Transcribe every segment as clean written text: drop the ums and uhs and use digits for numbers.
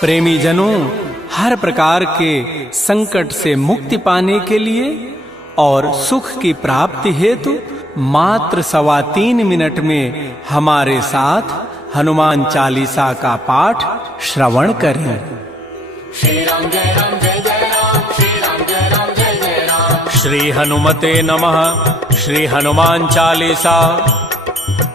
प्रेमी जनों, हर प्रकार के संकट से मुक्ति पाने के लिए और सुख की प्राप्ति हेतु मात्र 3.25 मिनट में हमारे साथ हनुमान चालीसा का पाठ श्रवण करें। श्री राम जय राम जय जय राम, श्री राम जय राम जय जय राम। श्री हनुमते नमः। श्री हनुमान चालीसा।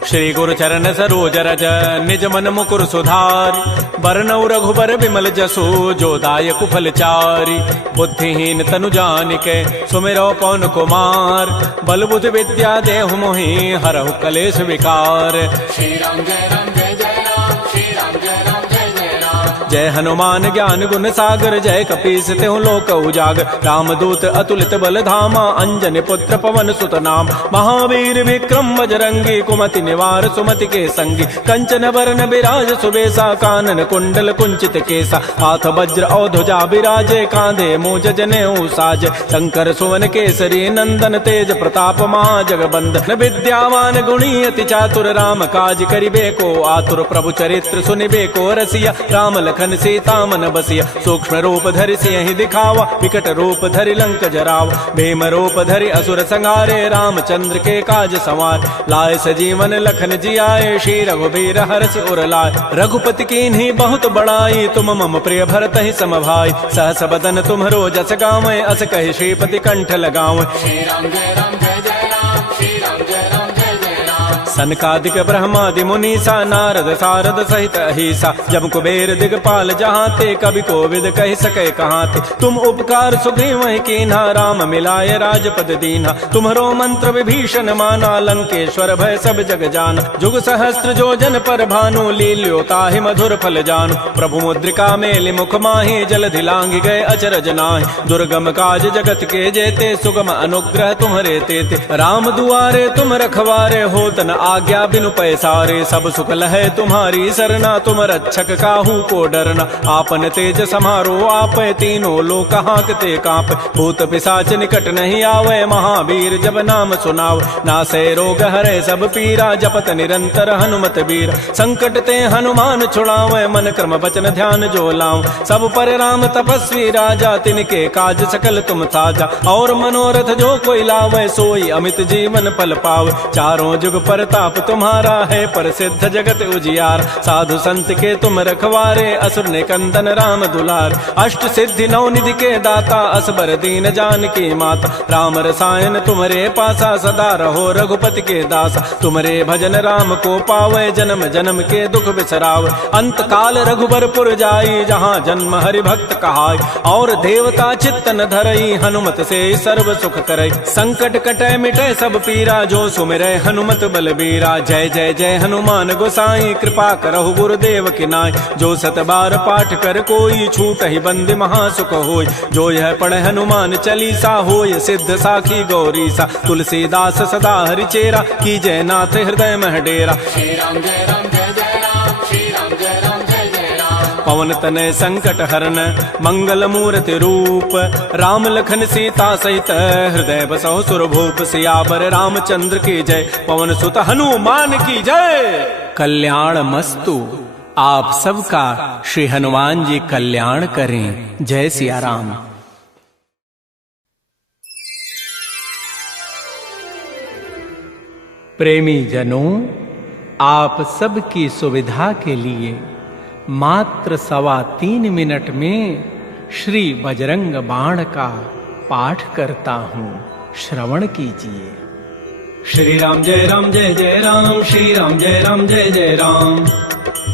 श्री गुरु चरण सरोज रज निज मन मुकुर सुधार, बरनउँ रघुबर बिमल जसु जो दायक फल चारि। बुद्धिहीन तनु जानिके सुमिरौ पवन कुमार, बल बुद्धि विद्या देहु मोहि हरहु कलेश विकार। श्री राम जय राम जय जय राम, श्री राम जय राम जय जय राम। जय हनुमान ज्ञान गुण सागर, जय कपीस तिहुँ लोक उजागर। रामदूत अतुलित बल धामा, अंजनी पुत्र पवन सुत नाम। महावीर विक्रम बजरंगी, कुमति निवार सुमति के संगी। कंचन वरण बिराज सुबेसा, कानन कुंडल कुंचित केसा। हाथ वज्र और ध्वजा बिराजे, कांधे मूज जनेऊ साजे। शंकर सुवन केसरी नंदन, तेज प्रताप महाजगबंदन। विद्यावान गुणी अति चातुर, राम काज करिबे को आतुर। प्रभु चरित्र सुनिबे को रसिया, राम लखन सीता मन बसिया। सूक्ष्म रूप धरि सियहि दिखावा, विकट रूप धरि लंक जरावा। भीम रूप धरि असुर संहारे, रामचंद्र के काज संवार। लाए सजीवन लखन जियाए, श्री रघुबीर हरष उर लाए। रघुपति कीन्ही बहुत बड़ाई, तुम मम प्रिय भरतहि सम भाई। सहस बदन तुम्हरो जस गावें, अस कहि श्रीपति कंठ लगावें। श्री राम जय राम जय जय राम, श्री राम जय राम जय जय राम। सनकादिक ब्रह्मादि मुनीसा, नारद सारद सहित अहिसा। जब कुबेर दिगपाल जहांते, कवि कोविद कहि सके कहाते। तुम उपकार सुग्रीव कीन्हा, राम मिलाय राजपद दीन्हा। तुम्हरो मंत्र विभीषण माना, लंकेश्वर भय सब जग जाना। जुग सहस्त्र जो जन पर भानु, लील्यो ताहि मधुर फल जानु। प्रभु मुद्रिका मेलि मुख माहि, जलधि लांघि गए अचरज नाहि। दुर्गम काज जगत के जेते, सुगम अनुग्रह तुम्हरे तेते। राम दुआरे तुम रखवारे, होत न आज्ञा बिनु पैसारे। सब सुख लहै तुम्हारी सरना, तुम रक्षक काहू को डरना। आपन तेज समारो आपै, तीनों लोक हांकते कांपै। भूत पिशाच निकट नहीं आवे, महावीर जब नाम सुनाव। नासै रोग हरै सब पीरा, जपत निरंतर हनुमत बीरा। संकट ते हनुमान छुड़ावे, मन क्रम वचन ध्यान जो लाऊं। सब पर राम तपस्वी राजा, तिनके काज सकल तुम साजा। और मनोरथ जो कोई लावे, सोई अमित जीवन फल पावे। चारों जुग परताप तुम्हारा है, प्रसिद्ध जगत उजियार। साधु संत के तुम रखवारे, असुर निकंदन राम दुलार। अष्ट सिद्धि नौ निधि के दाता, असबर दीन जानकी माता। राम रसायन तुम्हारे पासा, सदा रहो रघुपति के दासा। तुम्हारे भजन राम को पावे, जन्म जन्म के दुख बिसरावे। अंत काल रघुबरपुर जाई, जहाँ जन्म हरि भक्त कहाई। और देवता चित्तन धरई, हनुमत से सर्व सुख करई। संकट कटै मिटै सब पीरा, जो सुमिरै हनुमत बलबीरा। जय जय जय हनुमान गोसाई, कृपा करहु गुरुदेव की नाई। जो सत बार पाठ कर कोई, छूट ही बंदी महासुख होय। जो यह पढ़े हनुमान चालीसा, होय सिद्ध साखी गौरीसा। तुलसीदास सदा हरि चेरा, कीजय नाथ हृदय मह डेरा। श्री राम जय राम जय जय राम, श्री राम जय राम जय जय राम। पवन तनय संकट हरन, मंगल मूर्ति रूप। राम लखन सीता सहित, हृदय बसहु सुरभूप। सियावर रामचंद्र की जय, पवन सुत हनुमान की जय। कल्याण मस्तु। आप सबका श्री हनुमान जी कल्याण करें। जय सिया राम। प्रेमी जनों, आप सबकी सुविधा के लिए मात्र 3.25 मिनट में श्री बजरंग बाण का पाठ करता हूँ, श्रवण कीजिए। श्री राम जय जय राम, श्री राम जय जय राम।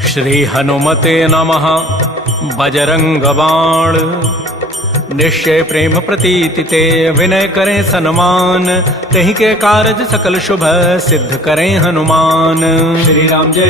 श्री हनुमते नमः। बजरंग बाण, निश्चय प्रेम प्रतीति ते, विनय करें सन्मान। कहीं के कारज सकल शुभ, सिद्ध करें हनुमान। श्री राम जय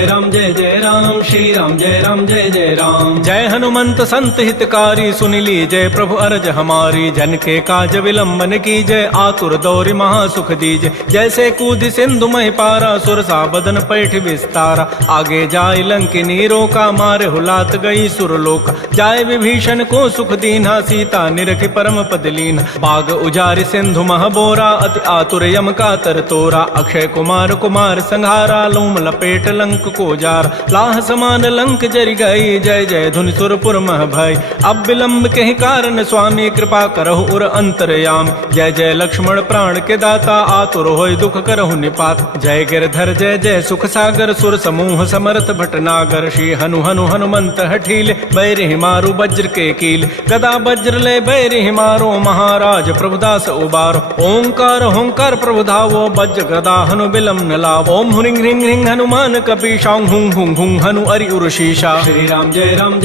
जय राम, श्री राम जय जय राम। जय हनुमंत संत हितकारी, सुन लीजय प्रभु अरज हमारी। जन के काज विलंबन कीजय, आतुर दौरि महासुख दीजय। जैसे कूद सिंधु महि पारा, सुरसा बदन पैठ विस्तारा। आगे जाय लंकिनी रोका, मारे हुलात गई सुरलोका। जाय विभीषण को सुख दीन्हा, सीता निरखि परम पद लीन। बाग उजारि सिंधु महबोरा अति आतुर यम का तर तोरा। अक्षय कुमार कुमार संहारा लोम लपेट लंक को जार। लाह समान लंक जरि गई जय जय धुनि सुरपुर मह भय। अब विलंब के कारण स्वामी कृपा करहु उर अंतरयाम। जय जय लक्ष्मण प्राण के दाता आतुर होय दुख करहु निपात। जय गिरधर जय जय सुख सागर सुर समूह समर्थ भटनागर। श्री हनु हनु हनुमंत हठीले बैरि मारु वज्र के कील। गदा वज्र ले बैरि मारो महाराज प्रभुदास उबारो। ओंकार होंकार प्रभु धावो वज्र गदा हनु बिलम न लावो। ओम हुरिंग रिंग रिंग हनुमान कपीशांग हुं हुं हुं हनु अरि उरुशीषा। श्री राम जय राम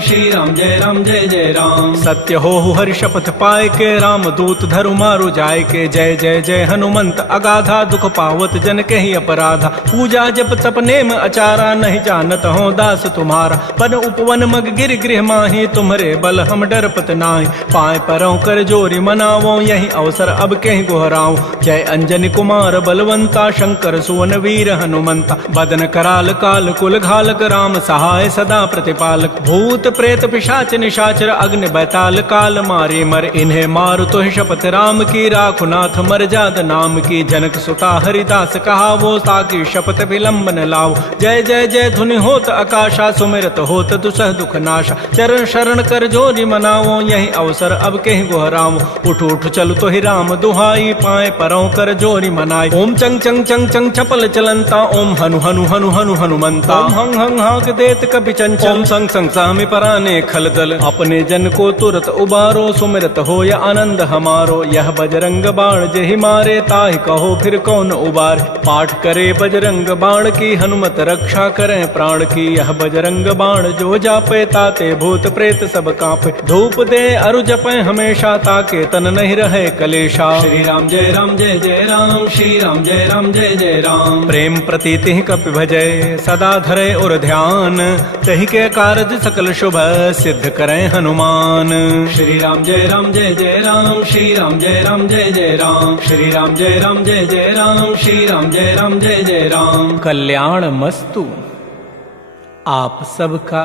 श्री राम जय जय राम। सत्य हो हरि शपथ पाए के राम दूत धरु मारु जाय के। जय जय जय हनुमंत अगाधा दुख पावत जन के ही अपराधा। पूजा जप तप नेम अचारा नहीं जानत हो दास तुम्हारा। पन उपवन मग गिर गृह माही तुम्हारे बल हम डरपत नाहि। पाए परों कर जोरी मनावो यही अवसर अब के गोहराओ। जय अंजनी कुमार बलवंता शंकर सुवन वीर हनुमंता। बदन कराल काल कुल घालक राम सहाय सदा प्रतिपालक। भूत प्रेत पिशाच निशाचर अग्नि बैताल काल मारे मर। इन्हें मारु तो शपथ राम की राखुनाथ मर जाद नाम की। जनक सुता हरिदास कहा वो ताकि शपथ विलंब न लाओ। जय जय जय धुनि होत आकाशा सुमिरत होत दुसह दुख नाशा। चरण शरण कर जोरी मनावो यही अवसर अब के गोहराओ। उठ उठ चल तो ही राम दुहाई पाए परों कर जोरी मनाई। ओम चंग चंग चंग चंग चपल चलंता। ओम हनु हनु हनु हनु हनुमंता। ओम हंग हंग हाक देत कपि चंचल। ओम संग संग सामि पराने खलदल। अपने जन को तुरत उबारो सुमिरत हो या आनंद हमारो। यह बजरंग बाण जेहि मारे ताहि कहो फिर कौन उबार। पाठ करे बजरंग बाण की हनुमत रक्षा करें प्राण की। यह बजरंग बाण जो जापे ताते भूत प्रेत सब कांपे। धूप दे अरु जपे हमेशा ताके तन नहीं रहे कलेशा। श्री राम जय राम श्री राम जय जय राम। प्रेम प्रतीति कपि भजय सदा धरे और ध्यान। तहि के कारज सकल शुभ सिद्ध करें हनुमान। श्री राम जय राम श्री राम जय जय राम। श्री राम जय राम श्री राम जय जय राम। कल्याण मस्तु आप सबका।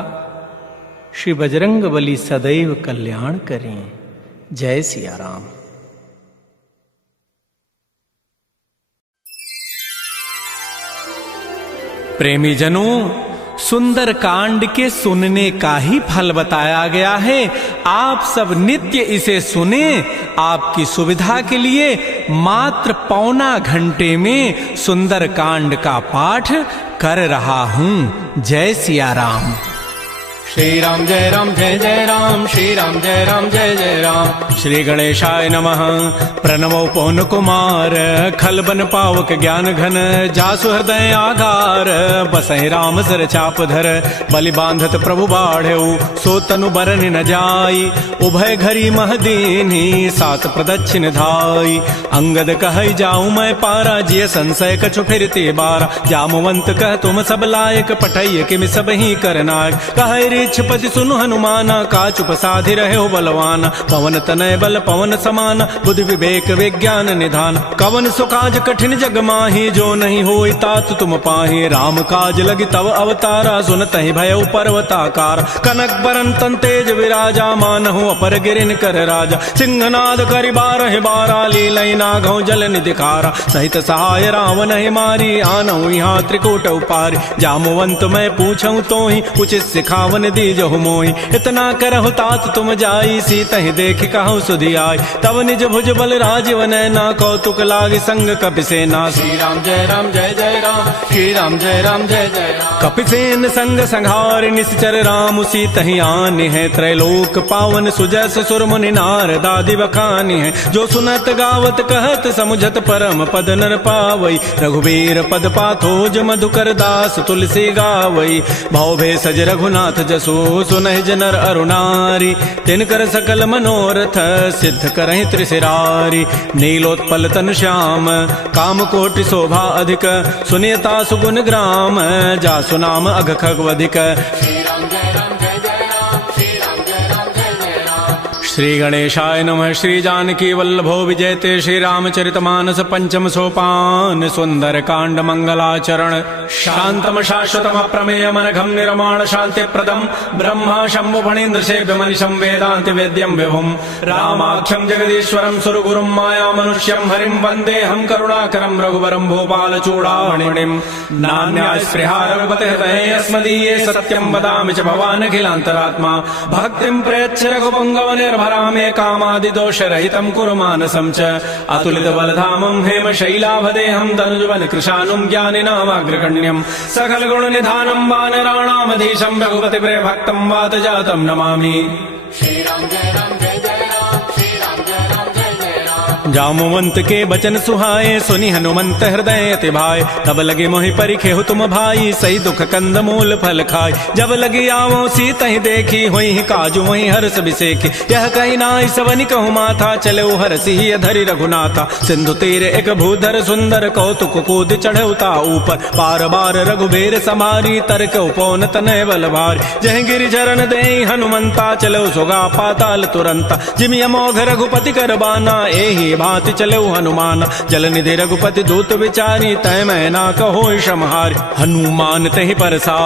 श्री बजरंग बली सदैव कल्याण करें। जय सिया राम। प्रेमी जनों, सुंदर कांड के सुनने का ही फल बताया गया है। आप सब नित्य इसे सुने। आपकी सुविधा के लिए मात्र पौना घंटे में सुंदर कांड का पाठ कर रहा हूं। जय सिया राम। श्री राम जय राम श्री राम जय जय राम। श्री गणेशाय नमः। प्रणमो पवन कुमार खल बन पावक ज्ञान घन। जासु हृदय आगार बसहि राम सर चाप धर। बलि बांधत प्रभु बाढ़ऊ सो तनु बरन न जाई। उभय घरी महदीनी सात प्रदक्षिण धाई। अंगद कहई जाऊं मैं पारा जिय संशय कछु फिरते बारा। जामवंत कह तुम सब लायक पठैय किमि सब ही करनायक। कहै पति सुनु हनुमाना का चुप साधि रहे हो बलवान। पवन तनय बल पवन समान बुद्धि विवेक विज्ञान निधान। कवन सुकाज कठिन जग माही जो नहीं होई तात तुम पाही। राम काज लगी तव अवतारा सुनतहि भयउ पर्वताकार। कनक बरन तन तेज विराजा मानहु अपर गिरिन कर राजा। सिंहनाद करि बारह बारा लीलई नागौ जल निधिकारा। सहित सहाय रावण ही मारी आनहु यहाँ त्रिकूट उपारी। जामवंत मैं पूछऊं तो ही उचित सिखावन दीजहु मोहि। इतना करहु तात तुम जाई सीतहि देखि कहु सुधि आई। तब निज भुज बल राजीव नैना कौतुक लागी संग कपिसेना। श्री राम जय राम श्री राम जय जय राम। कपिसेन संग संहार निश्चर राम सीतहि आनि है। त्रैलोक पावन सुजस सुर मुनि नारद आदि बखानि है। जो सुनत गावत कहत समुझत परम पद नर पावई। रघुबीर पद पाथोज मधुकर दास तुलसी गावई। भव भेषज रघुनाथ जसु सुनहि जनर अरुणारी। तिनकर सकल मनोरथ सिद्ध करहि त्रिशिरारी। नीलोत्पल तन श्याम काम कोटि शोभा अधिक। सुनियता सुगुण ग्राम जासु नाम अघ खगवधिक। श्री गणेशाय नमः। श्री जानकी वल्लभो विजयते श्री रामचरितमानस पंचम सोपान। सुंदर कांड मंगलाचरण शान्तम शाश्वतमप्रमेयमनघं निर्माण शान्तिप्रदम् ब्रह्मा शम्भु फणीन्द्रसेव्यमनिशं वेदान्ति वेद्यं विभुम् रामाख्यं जगदीश्वरं सुरगुरुं मायामनुष्यं हरिं वन्देऽहं करुणाकरं रघुवरं भूपालचूडामणिम् नान्यास्पृहा रघुपतिहृदये अस्मदीये सत्यं वदामि च भवानखिलान्तरात्मा भक्तिं प्रयच्छ रघुपुङ्गवनिर्भरामे कामादिदोषरहितं कुरु मानसं च अतुलितबलधामं हेमशैलाभदेहं तनुजुवन कृशानुं ज्ञानिनामाग्रगण्यं सकलगुणनिधानं वानराणामधीशं रघुपतिप्रियभक्तं वातजातं नमामि। श्री राम जय राम जय जय राम श्री राम जय राम जय जय राम। जामवंत के बचन सुहाए सुनि हनुमंत हृदय अति भाई तब लगे मोहि परिखेहु तुम भाई सही दुख कंद मूल फल खाय जब लगे आवो सीत ही देखी हुई काजू वही हर्ष बिसेखी यह कही नाई सवनि कहु माथा चले हरसि ही धरि रघुनाथा सिंधु तीर एक भूधर सुंदर कौतुक कूद चढ़ौता ऊपर पार बार रघुबीर समारी तर्क उपौन तनय बल भारी जह गिरिचरण दे हनुमंता चलो सुगा पाताल तुरंता जिमि अमोघ रघुपति कर बाना एहि भांति चलो हनुमान जल निधि रघुपति दूत विचारी तय मैना कहो क्षमहारी हनुमान तहि परसा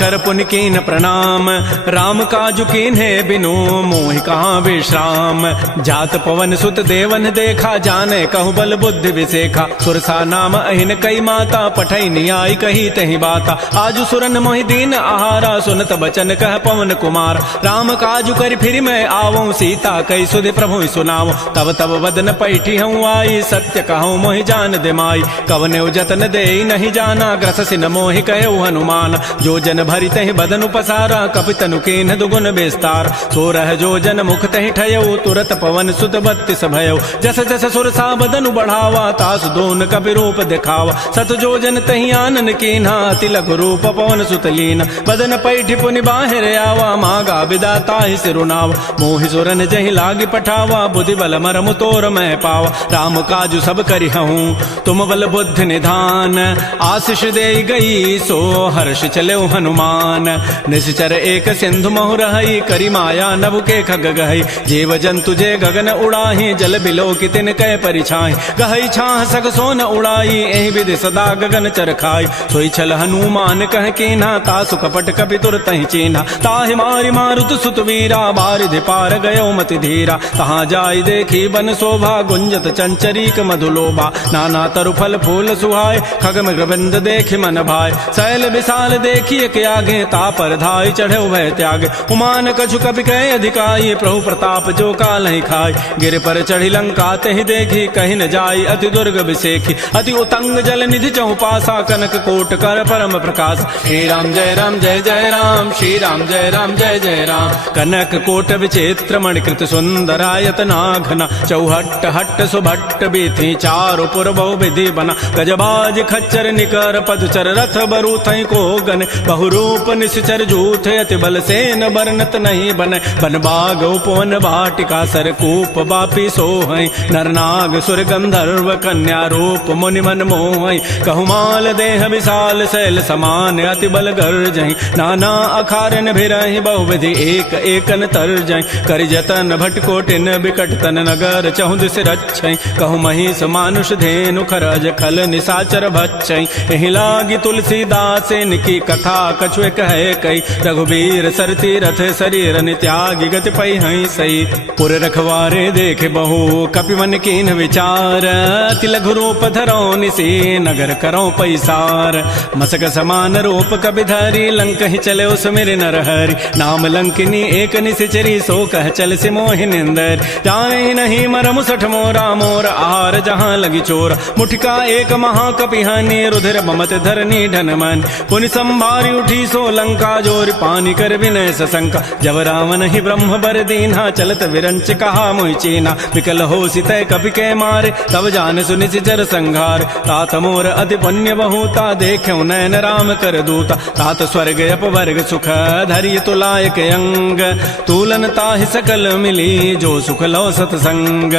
कर पुन कीन प्रणाम राम काजु कीन्हे बिनु मोहि कहाँ विश्राम जात पवन सुत देवन देखा जाने कहु बल बुद्धि विसेखा सुरसा नाम अहिन कई माता पठई नियाई कही तहि बाता आजु सुरन मोहि दीन आहारा सुनत बचन कह पवन कुमार राम काजु कर फिर मैं आवऊं सीता कई सुधि प्रभु सुनाव तब तब वदन पैठी हूँ आई सत्य कहूँ मोहि जान दे माई कवने जतन दे नहीं जाना ग्रस सिन मोहि कहो हनुमान जो जन भरि तहि बदन उपसारा कपितनु कीन्ह दुगुन विस्तार सो रह जो जन मुख तहि ठयऊ तुरत पवन सुत बत्तिस भयऊ जस जस सुरसा बदनु बढ़ावा तासु दोन कपि रूप दिखावा सत जो जन तहि आनन कीन्हा अति लघु रूप पवन सुत लीन बदन पैठी पुनि बाहिर आवा मागा विदाता ही सिरुनावा मोहि सुरन जहि लागी पठावा बुद्धि बल मरमु तोर मैं पावा राम काजु सब करि हूँ तुम बल बुद्धि निधान आशीष दे गई सो हर्ष चले हनुमान निश्चर एक सिंधु महु रही करी माया नभ के खग गहई जीव जंतु जे गगन उड़ाही जल बिलो की तिन कह परिछाई गहई छाह सग सोन उड़ाई एहि विधि सदा गगन चर खाई सोई छल हनुमान कह कीन्हा तासु कपट कपि तुर तहि चीन्हा ताहि मारि मारुत सुत वीरा बारिधि पार गयो मति धीरा तहाँ जाय देखी बन शोभा गुंजत चंचरीक मधुलोभा नाना तरु फल फूल सुहाय खग मृगबंद देखि मन भाय शैल विशाल देखिए के आगे तापर धाय चढ़े भय त्याग उमान कछु कपि कह अधिकाई प्रभु प्रताप जो काल ही खाय गिर पर चढ़ी लंका तहि देखी कहीं न जाय अति दुर्ग विसेखी अति उतंग जल निधि चौपासा कनक कोट कर परम प्रकाश श्री राम जय जय राम श्री राम जय जय राम कनक कोट विचित्र मणिकृत सुंदरायत नाघना चौहट्ट हट्ट सुभट्ट बीथी चारु पुर बहु विधि बना गजबाज खच्चर निकर पदचर रथ बरु थई को गन बहुरूप निश्चर जूथ अति बल सेन बरनत नहीं बन बन बाग उपवन वाटिका सर कूप बापी सोहई नरनाग सुर गंधर्व कन्या रूप मुनि मन मोहई कहमाल देह विशाल शैल समान अति बल गर्जहि नाना अखारन भिरहि बहुविधि एक एकन तरजहि करि जतन भटकोटिन बिकट तन नगर चहुँ दिस रक्षै कहु महिष मानुष धेनु खरज खल निसाचर भक्षै एहि लागी तुलसीदास इनकी कथा कछुए कहे कई रघुबीर सरती रथ शरीर त्यागी गति पै हई सही पुर रखवारे देख बहु कपि मन कीन विचार अति लघु रूप धरो निसी नगर करो पैसार मसक समान रूप कपि धरी लंक ही चले उस मेरे नरहरि नाम लंकिनी एक निशिचरी सो कह चल से मोहि निंदर जाने नहीं मरमु सठ मोरा मोर आहार जहाँ लगी चोर मुठिका एक महाकपिहानी रुधिर ममत धरनी ढन मन पुनि संभारी उठी सो लंका जोर पानी कर विनय सशंका जब रावण ही ब्रह्म बर दीन्हा चलत विरंच कहा मोहि चीना विकल हो सितय कपि के मारे तब जान सुनि सिचर संघार तात मोर अति पुण्य बहुता देख्यो नयन राम कर दूता तात स्वर्ग अपवर्ग सुख धरिय तुलायक अंग तूलन ताहि सकल मिली जो सुख लो सतसंग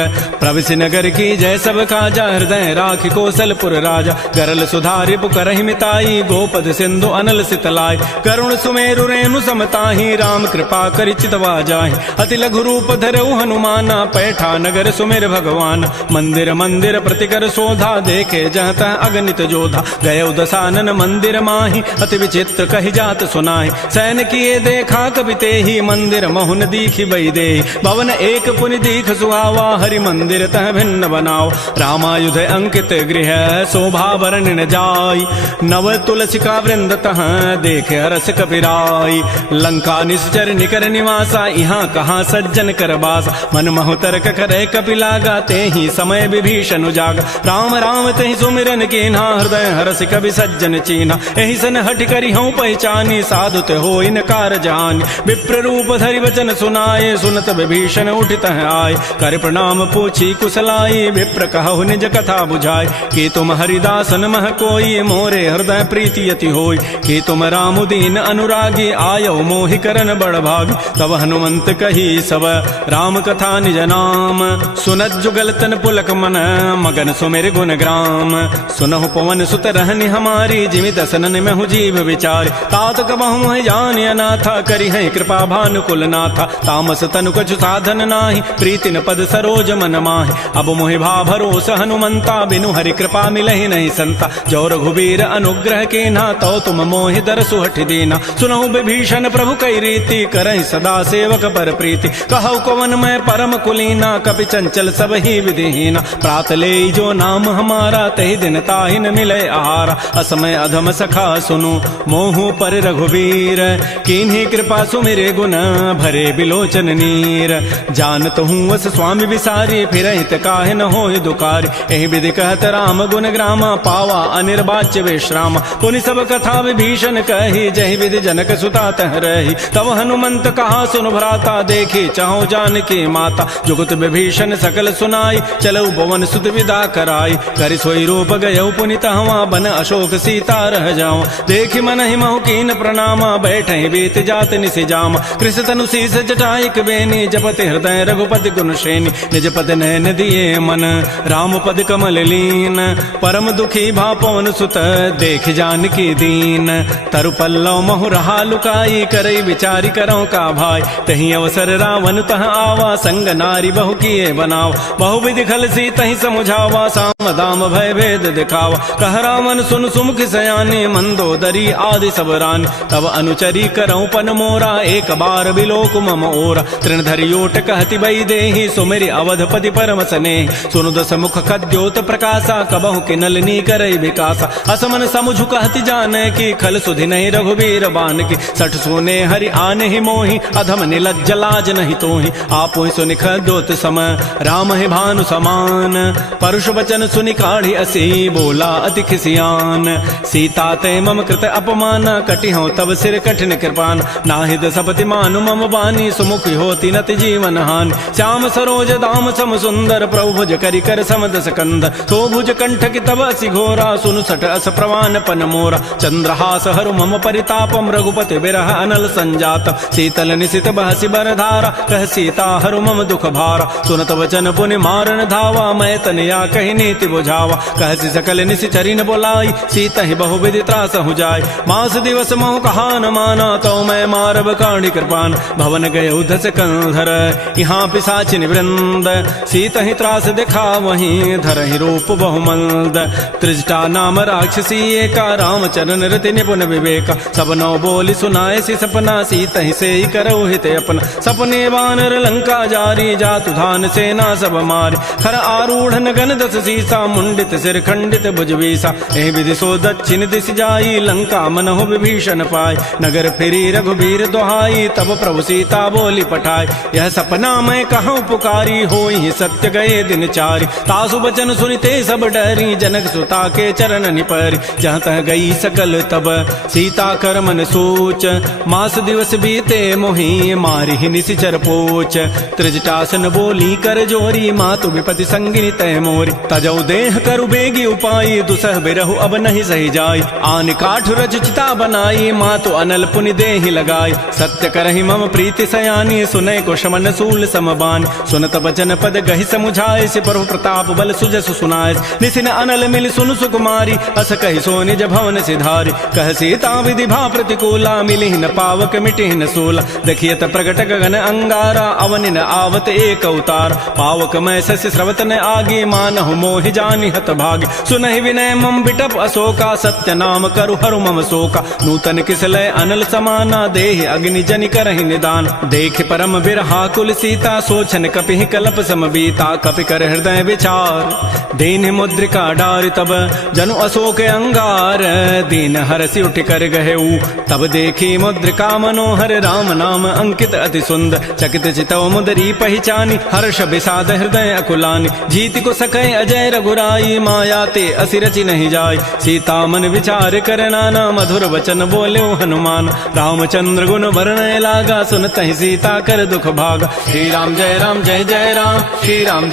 प्रविशि नगर की जय सब काजा, हृदय राखि कौशलपुर राजा। गरल सुधारि पुकरहि मिताई, गोपद सिंधु अनल सितलाई। करुण सुमेरु रेणु समताहि, राम कृपा करि चितवा जाहि। अति लघु रूप धरऊ हनुमाना, पैठा नगर सुमेर भगवान। मंदिर मंदिर प्रतिकर शोधा, देखे जहत अगणित जोधा। गए दसानन मंदिर माहि, अति विचित्र कहि जात सुनाहि। सैन किए देखा कवि तेहि, मंदिर महुन दीखि बई देहि। भवन एक पुनि दीख सुहावा, हरि मंदिर तह भिन्न बनाओ। रामायुध अंकित गृह, शोभा वर्णि न जाई। नव तुलसिका वृंद तह, देखे हरस कपिराई। लंका निश्चर निकर निवासा, यहाँ कहाँ सज्जन कर बासा। मन महु तर्क करे कपिलागा, तेहि समय विभीषण उजागा। राम राम तेहि सुमिरन कीन्हा, हृदय हरस कवि सज्जन चीन्हा। एहि सन हठ करि हूँ पहचानी, साधु ते होई न कारजानी। विप्र रूप धरि वचन सुनाए, सुनत विभीषण उठित आए। कर प्रणाम पूछी कुशलाई, विप्र कहु निज कथा बुझाई। कि तुम हरिदासन मह कोई, मोरे हृदय प्रीति यति होई। कि तुम राम दीन अनुरागी, आयो मोहि करन बड़ भागी। तब हनुमंत कही सब राम कथा निज नाम, सुनत जुगल तन पुलक मन, मगन सुमिर गुण ग्राम। सुनहु पवन सुत रहनि हमारी, जिमि दसनन में हूँ जीव विचार। तात कबहु मोहि जान अनाथा, करि हैं कृपा भानुकुल नाथा। तामस तनु कछु साधन नाही, प्रीति न पद सरोज मन माहि। अब मोहि भा भरोस हनुमंता, बिनु हरि कृपा मिलहि नहीं संता। जो रघुबीर अनुग्रह कीन्हा, तो तुम मोहि दरसु हठि दीना। सुनहु विभीषण प्रभु कई रीति, करहि सदा सेवक पर प्रीति। कहु कवन मैं परम कुलीना, कपि चंचल सब ही विधिहीना। प्रात ले जो नाम हमारा, तहि दिन ताहि न मिले आहारा। असमय अधम सखा सुनु, मोहु पर रघुबीर। कीन्ही कृपा सुमिरे गुण, भरे बिलोचन नीर। जानत हूँ वस स्वामी विसारी, फिर हित काहे न होहि दुकारी। एहि विधि कहत राम गुण ग्रामा, पावा अनिर्वाच्य विश्राम। पुनि सब कथा विभीषण कही, जहि विधि जनक सुता तह रही। तब हनुमंत कहा सुन भ्राता, देखी चाहो जानकी माता। जुगत विभीषण सकल सुनाई, चलऊ भवन सुत विदा कराई। करि सोई रूप गयऊ पुनि तहवा, बन अशोक सीता रह जाऊं। देखि मन ही महु कीन प्रणामा, बैठे बीत जात निसि जामा। कृष तनु शीस जटाइक बेनी, जपति हृदय रघुपति गुण श्रेणी। निज पद नयन दिए मन, राम पद कमल लीन। परम दुखी भा पवन सुत, देख जानकी दीन। तरु पल्लव महु रहा लुकाई, करई विचारी करौ का भाई। तही अवसर रावण तह आवा, संग नारी बहु किए बनाव। बहु विधि खल सी तही समुझावा, साम दाम भय भेद दिखावा। कह रावण सुन सुमुख सयाने, मंदोदरी आदि सब रानी। तब अनुचरी करऊं पन मोरा, एक बार बिलोक मम ओरा। तृणधरि ओट कहति बई देहि, सुमिरि अवधपति परम स्नेहि। सुनु दस मुख खद्योत प्रकाशा, कबहु किनलनी करई विकासा। असमन समुझु कहति जाने की, खल सुधि नहीं रघुबीर बान की। सठ सुने हरि आने ही मोहि, अधम निलज्ज लाज नहीं तोहि। आपो सुनि खद्योत सम, राम है भानु समान। परुष वचन सुनि काढ़ी असी, बोला अति खिसियान। सीता ते मम कृत अपमान, कटि हूँ तब सिर कठिन कृपान। नाहिद सपति मानु मम बानी, सुमुख होती नति जीवन हानि। श्याम सरोज दाम सम सुंदर, प्रभु भुज करि कर समदस कंदर। तो भुज कंठ की तब असि घोरा, सुनु सट अस प्रवान पन मोरा। चंद्रहास हरु मम परितापम, रघुपति बिरह अनल संजात। शीतल निशित बहसि बरधारा, कह सीता हरु मम दुख भारा। सुनत वचन पुनि मारन धावा, मैं तनया कहि नीति बुझावा। कहसि सकल निशिचरि न बोलाई, सीता ही बहु विधि त्रास हो जाय। मास दिवस महु कहा न माना, तो मैं मारब काढ़ी कृपान। भवन गए उधस कंधर, यहाँ पिशाचिन वृंद। सीता ही त्रास दिखा वहीं, धर ही रूप बहुमंद। त्रिजटा नाम राक्षसी एका, राम चरण रति निपुण विवेका। सब नौ बोली सुनाए सी सपना, सीता ही से ही करौ हित अपना। सपने वानर लंका जारी, जातु धान सेना सब मारी। खर आरूढ़ नगन दस सीसा, मुंडित सिर खंडित भुजवीसा। एहि विधि सो दक्षिण दिश जाई, लंका मनहु विभीषण पाई। नगर फिरी रघुबीर दोहाई, तब प्रभु सीता बोली पठाई। यह सपना मैं कहूँ पुकारी, होई सत्य गए दिन चारी। तासु बचन सुनिते सब डरी, जनक सुता के चरण निपरी। जहाँ तह गई सकल तब सीता कर मन सोच, मास दिवस बीते मोहि मारी ही निशिचर पोच। त्रिजटासन बोली कर जोरी, मातु विपति संगिनी तय मोरी। तजौ देह करु बेगी उपाई, दुसह बिरहु अब नहीं सही जाई। आन काठ रच चिता बनाई, मातु अनल पुनि देहि लगाई। सत्य करहि मम प्रीति सयानी, सुनै को शमन सूल समबान। सुनत बचन पद गहि कही समुझाए से प्रभु प्रताप बल सुजस सुनाए निसिन अनल मिल सुन सुकुमारी अस कही सो निज भवन सिधारी कह सीता विधि भा प्रतिकूला मिली न पावक मिटी न सूला देखियत प्रगट गगन अंगारा अवनि न आवत एक अवतार पावक मैं शशि स्रवत न आगे मानहु मोहि जानि हत भागी सुनहि विनय मम बिटप अशोका सत्य नाम करु हरु मम शोका नूतन किसलय अनल समाना देहि अग्नि जनि करहि निदान देख परम बिरहा कुल सीता सोचन कपि कलप समबीता कपि कर हृदय विचार दीन मुद्रिका डारि तब जनु अशोक अंगार दीन हरसि उठ कर गहेऊ तब देखी मुद्रिका मनोहर राम नाम अंकित अति सुंदर चकित चितव मुदरी पहचानी हर्ष विषाद हृदय अकुलानी जीत को सकै अजय रघुराई माया ते असिरचि नहीं जाय सीता मन विचार कर नाना मधुर वचन बोल्यो हनुमान रामचंद्र गुण वर्णय लागा सुनत ही सीता कर दुख भागा श्री राम जय जय राम श्री राम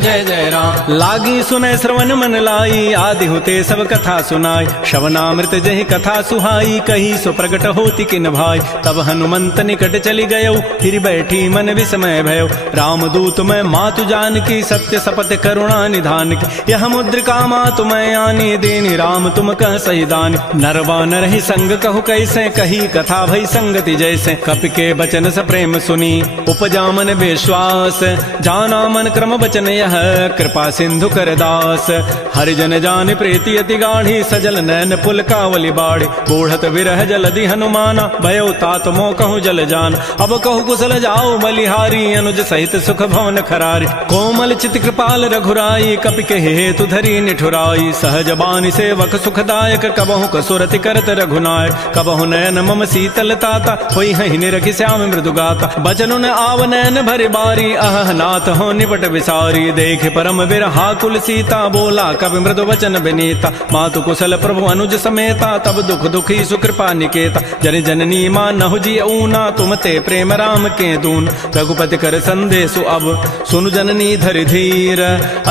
जय जय राम लागी सुने श्रवण मन लाई आदि होते सब कथा सुनाई श्रवणामृत जहि कथा सुहाई कही सो प्रगट होती किन भाई तब हनुमंत निकट चली गयो फिर बैठी मन विस्मय भयो रामदूत मैं मातु जान की सत्य सपत करुणा निधान की यह मुद्रिका मातु मैं आनी देनी राम तुम कह सही दानी नरवा नर ही संग कहु कैसे कही कथा भई संगति जैसे कपि के बचन स प्रेम सुनी उपजा मन विश्वास जाना मन क्रम बचन यह कृपा सिंधु कर दास हरिजन जान प्रीति अति गाढ़ी सजल नैन पुल कावली बाढ़ी बूढ़त विरह जलधि हनुमाना भयो तात मोह कहूँ जल जान अब कहु कुशल जाओ बलिहारी अनुज सहित सुख भवन खरारी कोमल चित कृपाल रघुराई कपि के हेतु धरी निठुराई सहज बानी सेवक सुखदायक कबहु कसुरति करत रघुनायक कबहु नयन मम शीतल ताता होई हहि निरखि श्याम मृदु गाता बचनु न आव नयन भरि बारी अह नाथ हो निपट विसारी देख परम बिरहा कुल सीता बोला कवि मृदु वचन विनीता मातु कुशल प्रभु अनुज समेता तब दुख दुखी सुकृपा निकेता जन जननी मानहु जी ऊना तुम ते प्रेम राम के दून रघुपति कर संदेशु अब सुनु जननी धरि धीर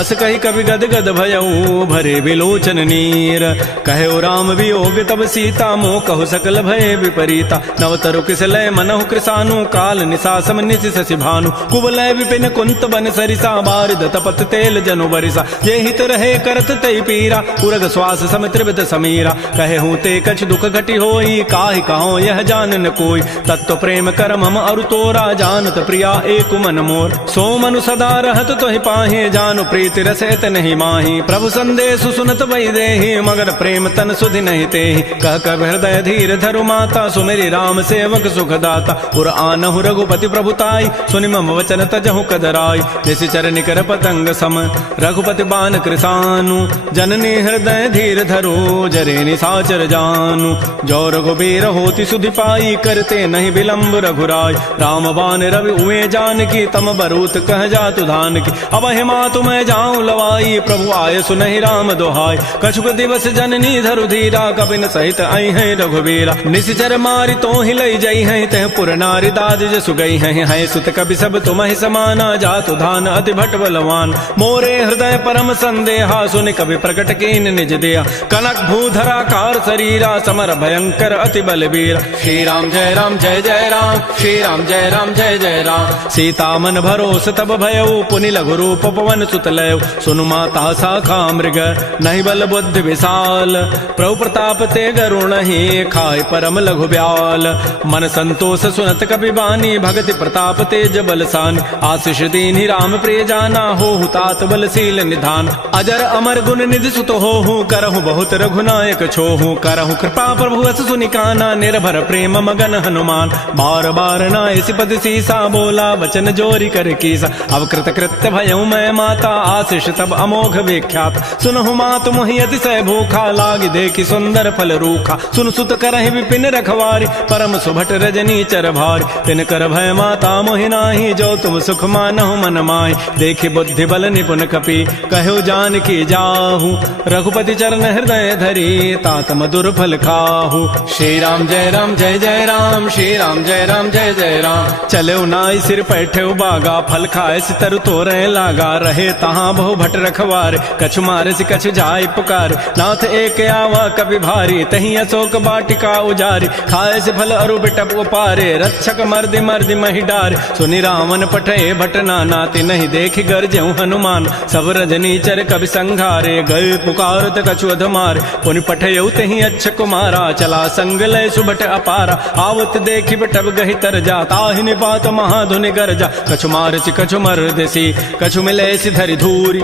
अस कही कवि गद गद भयऊ भरे विलोचन नीर कहो राम वियोग तब सीता मोह कहु सकल भय विपरीता नवतरु किसलय मनहु कृसानु काल निशासम निशि शशि भानु कुवलय विपिन कुंत बन सरिसा बारिद तपत तेल जनु बरिसा ये हित रहे करत तई पीरा उरग श्वास सम त्रिविध समीरा कहे हूँ ते कछ दुख घटी होई काहि कहो यह जान न कोई तत्व प्रेम कर मम अरु तोरा जानत प्रिया एक मन मोर सो मनु सदा रहत तोहि पाहे जानु प्रीति रसैत नहीं माही प्रभु संदेश सुनत वही देहि मगर प्रेम तन सुधि नहीं तेहि कह कह हृदय धीर धरु माता सुमेरी राम सेवक सुखदाता पुर आनहु रघुपति प्रभुताई सुनि मम वचन तजहु कदराई जैसे चरण कर पतंग सम रघुपति बान कृसानु जननी हृदय धीर धरो जरे निशाचर जानु जो रघुबीर होति सुधि पाई करते नहीं विलंब रघुराय राम बान रवि उए जान की तम बरूत कह जातु धान की अब हिमा तुम्हें जाऊं लवाई प्रभु आय सुनहि राम दोहाय कछुक दिवस जननी धरु धीरा कबिन सहित आई है रघुबीरा निश्चर मारि तो ही लई जई है तह पुर नारी दाद जसु गई है सुत कवि सब तुम्हें समाना जातु धान अति भट बलवान मोरे हृदय परम संदेहा सुनि कवि प्रकट कीन निज दिया कनक भूधरा कार शरीरा समर भयंकर अति बलबीर श्री राम जय जय राम श्री राम जय जय राम सीता मन भरोस तब भयऊ पुनि लघु रूप पवन सुत लय सुनु माता शाखा मृग नहीं बल बुद्धि विशाल प्रभु प्रताप ते गरुण ही खाय परम लघु ब्याल मन संतोष सुनत कपि बानी भगति प्रताप तेज बलसान आशीष दीनि राम प्रिय जाना हो तात बलशील निधान अजर अमर गुण निधि सुत हो करहु बहुत रघुनायक छोहु करहु कृपा प्रभु अस सुनिकाना निर्भर प्रेम मगन हनुमान बार बार नाय सिपद सीसा बोला वचन जोरी कर कीसा अब कृत कृत्य भयऊ मैं माता आशीष तब अमोघ विख्यात सुनहु मातु मोहि अतिशय भूखा लागी देखी सुंदर फल रूखा सुन सुत करहि विपिन रखवारी परम सुभट रजनी चर भारी तिन कर भय माता मोहि नाही जो तुम सुख मानहु मन माहि देखी बुद्धि बल निपुण कपि कहो जान की जाहू रघुपति चरण हृदय धरी तात मधुर फल खाहू श्री राम जय राम श्री राम जय जय राम चले नाई सिर पैठे बागा फल खाए सितर तोरे लागा रहे तहाँ बहु भट रखवार कछु मारे से कछु जाय पुकार नाथ एक आवा कवि भारी तही अशोक बाटिका उजारी खाए से फल अरु बिटप उपारे रक्षक मर्दि मर्दि मही डार सुनि रावण पठे भट नाना तिन नहीं देख गरजे हनुमान सब रजनीचर कवि संघारे गए पुकारत कछु अधमार पुनि पठयउ तहि अच्छ कुमारा चला संग लय सुबट अपारा आवत देखि बटब गहि तर जा ताहि निपात महाधुनि गरजा कछु मारचि कछु मर्दसी कछु मिले धरि धूरी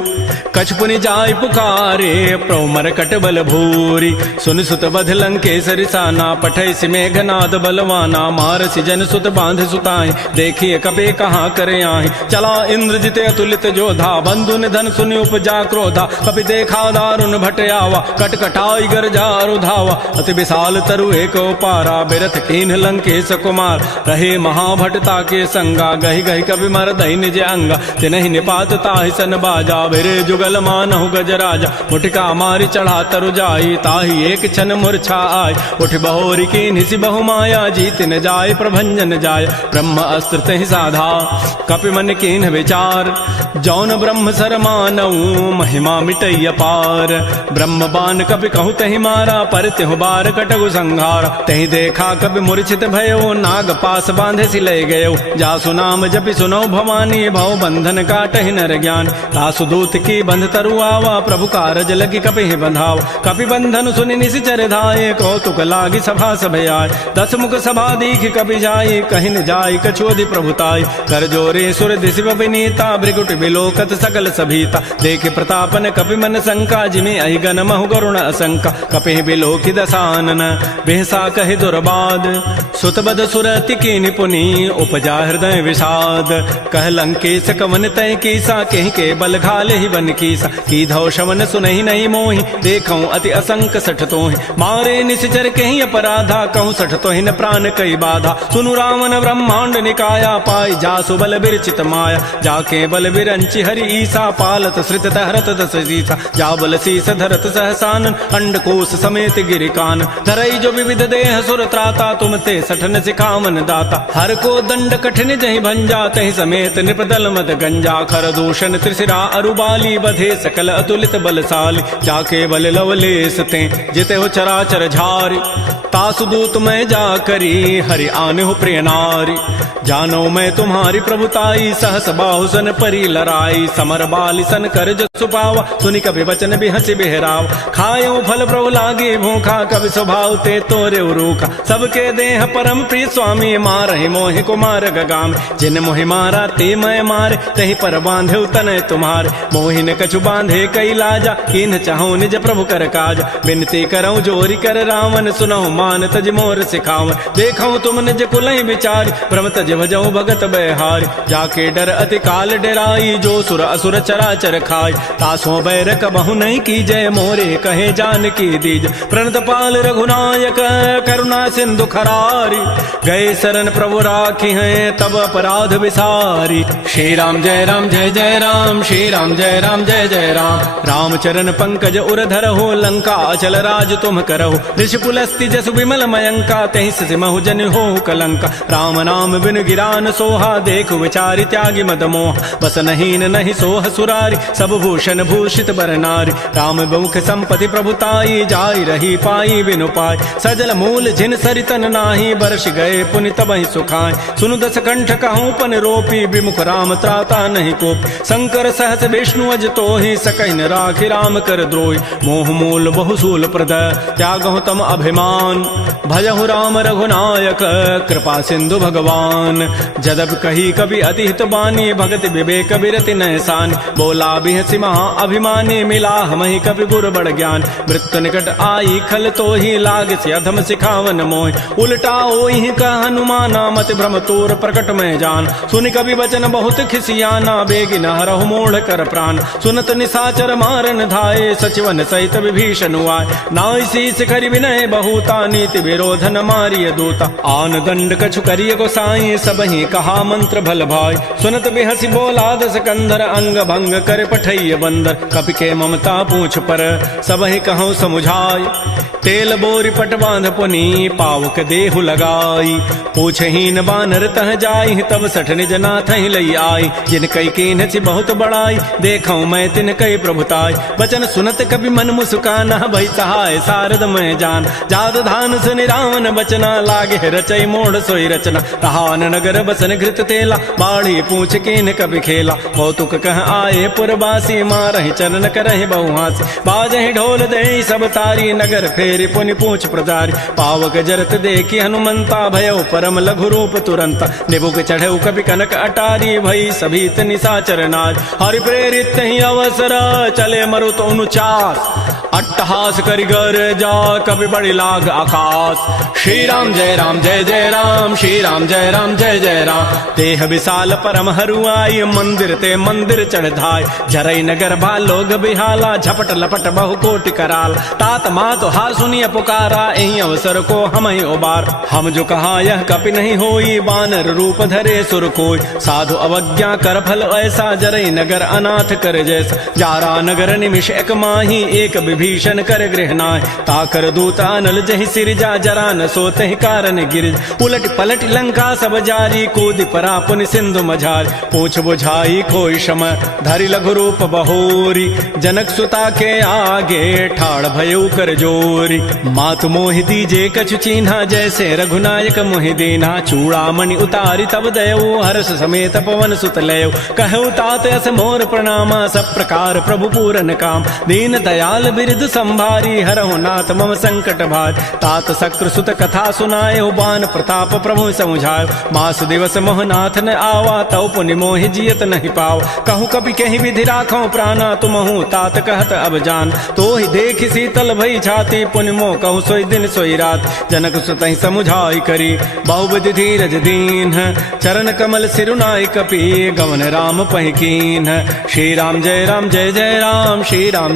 कछु पुनि जाय पुकारे प्रौमर कट बल भूरी सुन सुत बध लंकेसरि साना पठय सि मेघनाद बलवाना मारसि जन सुत बांध सुताहि देखिए कपे कहाँ करे आहि चला इंद्रजित अतुलित जोधा बंधु निधन सुनि उपजा क्रोधा कपि देखा दारुण भट आवा कटकटाई गरजा रुधावा अति विशाल तरु एक पारा बिरथ कीन्ह लंकेश कुमार रहे महाभटता के संगा गहि गहि कवि मर दहि निज अंगा तिनहि निपात ताहि सन बाजा बिरे जुगल मानहु गजराजा मुठिका मारी चढ़ा तरु जाई ताहि एक क्षण मूर्छा आय उठ बहोरी की निसि बहु माया जीत न जाय प्रभंजन जाय ब्रह्म अस्त्र तहि साधा कपि मन कीन्ह विचार जौन ब्रह्म सर मानऊ महिमा मिटई अपार ब्रह्म बान कपि कहु तहि मारा पर तिहु बार कटगु संघार तहि देखा कपि मूर्छित भयो नाग पास बांधे सि लय गयो जासु नाम जपि सुनौ भवानी भव बंधन काटहि नर ज्ञान तासु दूत की बंध तरु आवा प्रभु कारज लगी कपि बंधाव कपि बंधन सुनि निसिचर धाये कौतुक लागी सभा सभय आय दस मुख सभा दीख कपि जाई कहि न जाई कछु अधि प्रभुताई कर जोरे सुर दिशि विनीता भृगुट बिलोकत सकल सभीता देखे प्रतापन कपि मन शंका जिमि अहि गन महु गरुण असंका कपि बिलोकि दसानन बेहसा कहि दुर्बाद सुतबद सुरति की निपुनि उपजा हृदय विषाद कह लंकेश कवन तय कीसा कहि के बल घाले ही बन कीसा की धौ शवन सुनहि नहीं मोहि देखऊं अति असंक सठ तोहि मारे निश्चर कहि अपराधा कहूँ सठ तोहि न प्राण कई बाधा सुनु रावण ब्रह्मांड निकाया पाई जासु बल बिरचित माया जाके बल बिरंचि हरि ईसा पालत श्रित तहरत दस सीसा जा बल शीस धरत सहसान अंडकोश समेत गिरिकान धरई जो विविध देह सुर त्राता तुम ते सठन सिखावन दाता हर को दंड कठिन जहि भंजा तहि समेत निपदल मद गंजा खर दूषण त्रिशिरा अरुबाली बधे सकल अतुलित बलशाली जाके बल लवलेस ते जिते हो चराचर झारी तासु दूत मैं जा करी हरि आने हो प्रिय नारी जानो मैं तुम्हारी प्रभुताई सहस बाहु सन परी लराई समर बाली सन कर जसु पावा सुनि कभी वचन भी हंसी बिहराव खायो फल प्रभु लागे भूखा कभी स्वभाव ते तोरे रूखा सबके देह परम प्रिय स्वामी मारहि मोहि कुमार गगाम जिन मोहि मारा ते मैं मारे तहि पर बांधे तनय तुम्हारे मोहिन कछु बांधे कई लाजा किन चाहूं निज प्रभु कर काज बिनती करऊं जोरी कर रावण सुनहु मान तज मोर सिखावन देखऊं तुम निज कुलहि विचारी भ्रम तज भजऊं भगत बहारी जाके डर अति काल डराई जो सुर असुर चराचर खाई तासों बैर कबहु नहीं की जय मोरे कहे जान की दीज प्रणत पाल रघुनायक करुणा सिंधु खरारी गए शरण प्रभु राखी हैं तब अपराध विसारी श्री राम जय जय राम श्री राम जय जय राम रामचरण पंकज उर धरहु लंका अचल राज तुम करहु ऋषि पुलस्ति जसु विमल मयंका तहि सिमहु जन हो कलंका राम नाम बिन गिरान सोहा देखु विचारि त्यागी मद मोह बस नहीं सोह सुरारी सब भूषण भूषित बर नारी राम बहुख संपति प्रभुताई जाई रही पाई बिनु पाई सजल मूल जिन सरितन नाही बरस गए पुनि तबहि सुखाय सुनु दस कंठ कहूँ पन रोपी विमुख राम त्राता नहीं कोप शंकर सहस विष्णु अज तोहि सकहि न राखि राम कर द्रोही मोह मूल बहुसूल प्रद त्यागहु तम अभिमान भजहु राम रघुनायक कृपा सिंधु भगवान जदब कही कभी अतिहित बानी भगत विवेक बिरति नैसान बोला बिहसि महा अभिमानी मिला हमहि कभी गुर बड़ ज्ञान मृत्यु निकट आई खल तो ही लाग से अधम सिखावन मोह उल्टा ओहि कह हनुमाना मत भ्रम तोर प्रकट में जान सुनि कभी वचन बहुत खिसियाना बेगिन हरहु मोढ़ कर प्राण सुनत निसाचर मारन धाये सचिवन सहित विभीषण आए नाई शीस करि विनय बहुता नीति विरोधन मारिय दूता आन दंड कछु करिय गोसाई सबहि कहा मंत्र भल भाई सुनत बिहसि बोला दस कंधर अंग भंग कर पठैय बंदर कपि के ममता पूछ पर सबहि कहूँ समुझाई तेल बोरी पट बांध पुनी पावक देहु लगाई पूछहीन बानर तह जाई तब सठ निज नाथ ही लई आई जिन कई कीन छि बहुत बड़ाई देखऊं मैं तिन कई प्रभुताई वचन सुनत कभी मन मुस्काना भई सहाय सारद मैं जान जाद धान सुनि रावण बचना लागे रचई मोड़ सोई रचना तहान नगर बसन घृत तेला बाढ़ी पूछ कीन कभी खेला कौतुक कह आए पुरबासी मारहि चरण करहि बहुहासी बाजहि ढोल दे सब तारी नगर फेरी पुनि पूछ प्रजारी पावक जरत देखी हनुमंता भयो परम लघु रूप तुरंता निबुक चढ़ऊ कभी कनक अटारी भई सभीत निशाचर नाज हरि प्रेरित ही अवसर चले मरुत अनुचास अट्टहास करि गर जा कभी बड़ी लाग आकाश श्री राम जय राम जय जय राम श्री राम जय राम जय जय राम देह विशाल परम हरुआई मंदिर ते मंदिर चढ़ाई जरई नगर भा लोग बिहाला झपट लपट बहु कोटि कराल तात मात हार सुनिय पुकारा यही अवसर को हम ही उबार हम जो कहा यह कपि नहीं होई बानर रूप धरे सुर कोई साधु अवज्ञा कर फल ऐसा जरई नगर अनाथ कर जैसा जारा नगर निमिष एक माही एक विभीषण कर गृहनाय ताकर दूता नल जहि सिरजा जरा न सोते ही कारण गिर उलट पलट लंका सब जारी कूद परा पुनि सिंधु मझारी पूछ बुझाई खोई शम धरि लघु रूप बहोरी जनक सुता के आगे ठाड़ भयउ कर जोरी मातु मोहि दीजे कछु चीन्हा जैसे रघुनायक मोहि दीना चूड़ामणि उतारी तब दयऊ हर्ष समेत पवन सुत लयऊ कहु तात अस मोर प्रणामा सब प्रकार प्रभु पूरन काम दीन दयाल बिरद संभारी हरहु नाथ मम संकट भार तात शक्र सुत कथा सुनायो बान प्रताप प्रभु समुझायो मास दिवस मोहनाथ न आवा तौ पुनि मोहि जियत नहीं पाओ कहूँ कभी कहीं विधि राखो प्राणा तुमहु तात कहत अब जान तो ही देख शीतल भई छाती पुनि मोह कहूँ सोई दिन सोई रात जनक सुत समुझाई करी बहुविधि धीरज दीन चरण कमल सिरुनाई कपि गवन राम पहिकीन श्री राम जय जय राम श्री राम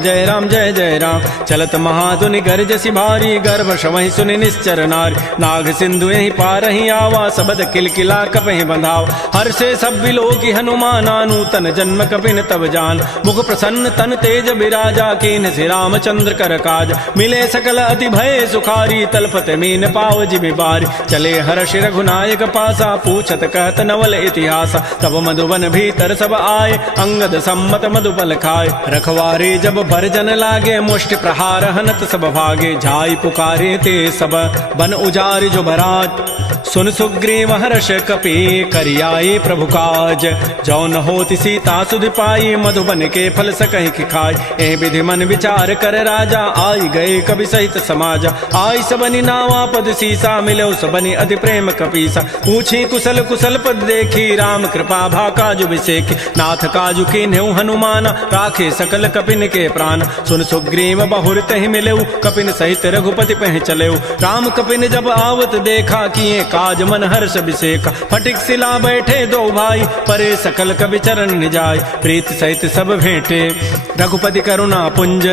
जय जय राम चलत महाधुनि गर्जसि भारी गर्भ शवहि सुनि निश्चर नारी नाग सिंधु यही पारहि आवा सबद किलकिला कपहि बंधाव हर से सब बिलोकी हनुमाना नूतन जन्म कपिन तब जान मुख प्रसन्न तन तेज बिराजा कीन से रामचंद्र कर काज मिले सकल अति भय सुखारी तलपत मीन पाव जिमि बारी चले हर्ष रघुनायक पासा पूछत कहत नवल इतिहास तब मधुबन भीतर सब आए अंगद सम्मत मधुबल खाए रखवारे जब भरजन लागे मुष्टि प्रहार हनत सब भागे जाई पुकारे ते सब बन उजारि जो भराज सुन सुग्रीव हर्ष कपि करियाई प्रभु काज जौन होति सीता सुध पाई मधुबन के फल सकहि कि खाई ए विधि मन विचार कर राजा आई गए कवि सहित समाज आई सबनि नावा पद सीसा मिलो सबनि अति प्रेम कपीसा पूछी कुशल कुशल पद देखी राम कृपा भा काजु विसेखी नाथ काजु कीन्हु हनुमान राखे सकल कपिन के प्राण सुन सुग्रीव बहुर तहि मिलऊ कपिन सहित रघुपति पह चलेऊ राम कपिन जब आवत देखा किए काज मन हर्ष विसेखा फटिक सिला बैठे दो भाई परे सकल कवि चरण निजाय प्रीत सहित सब भेंटे रघुपति करुणा पुंज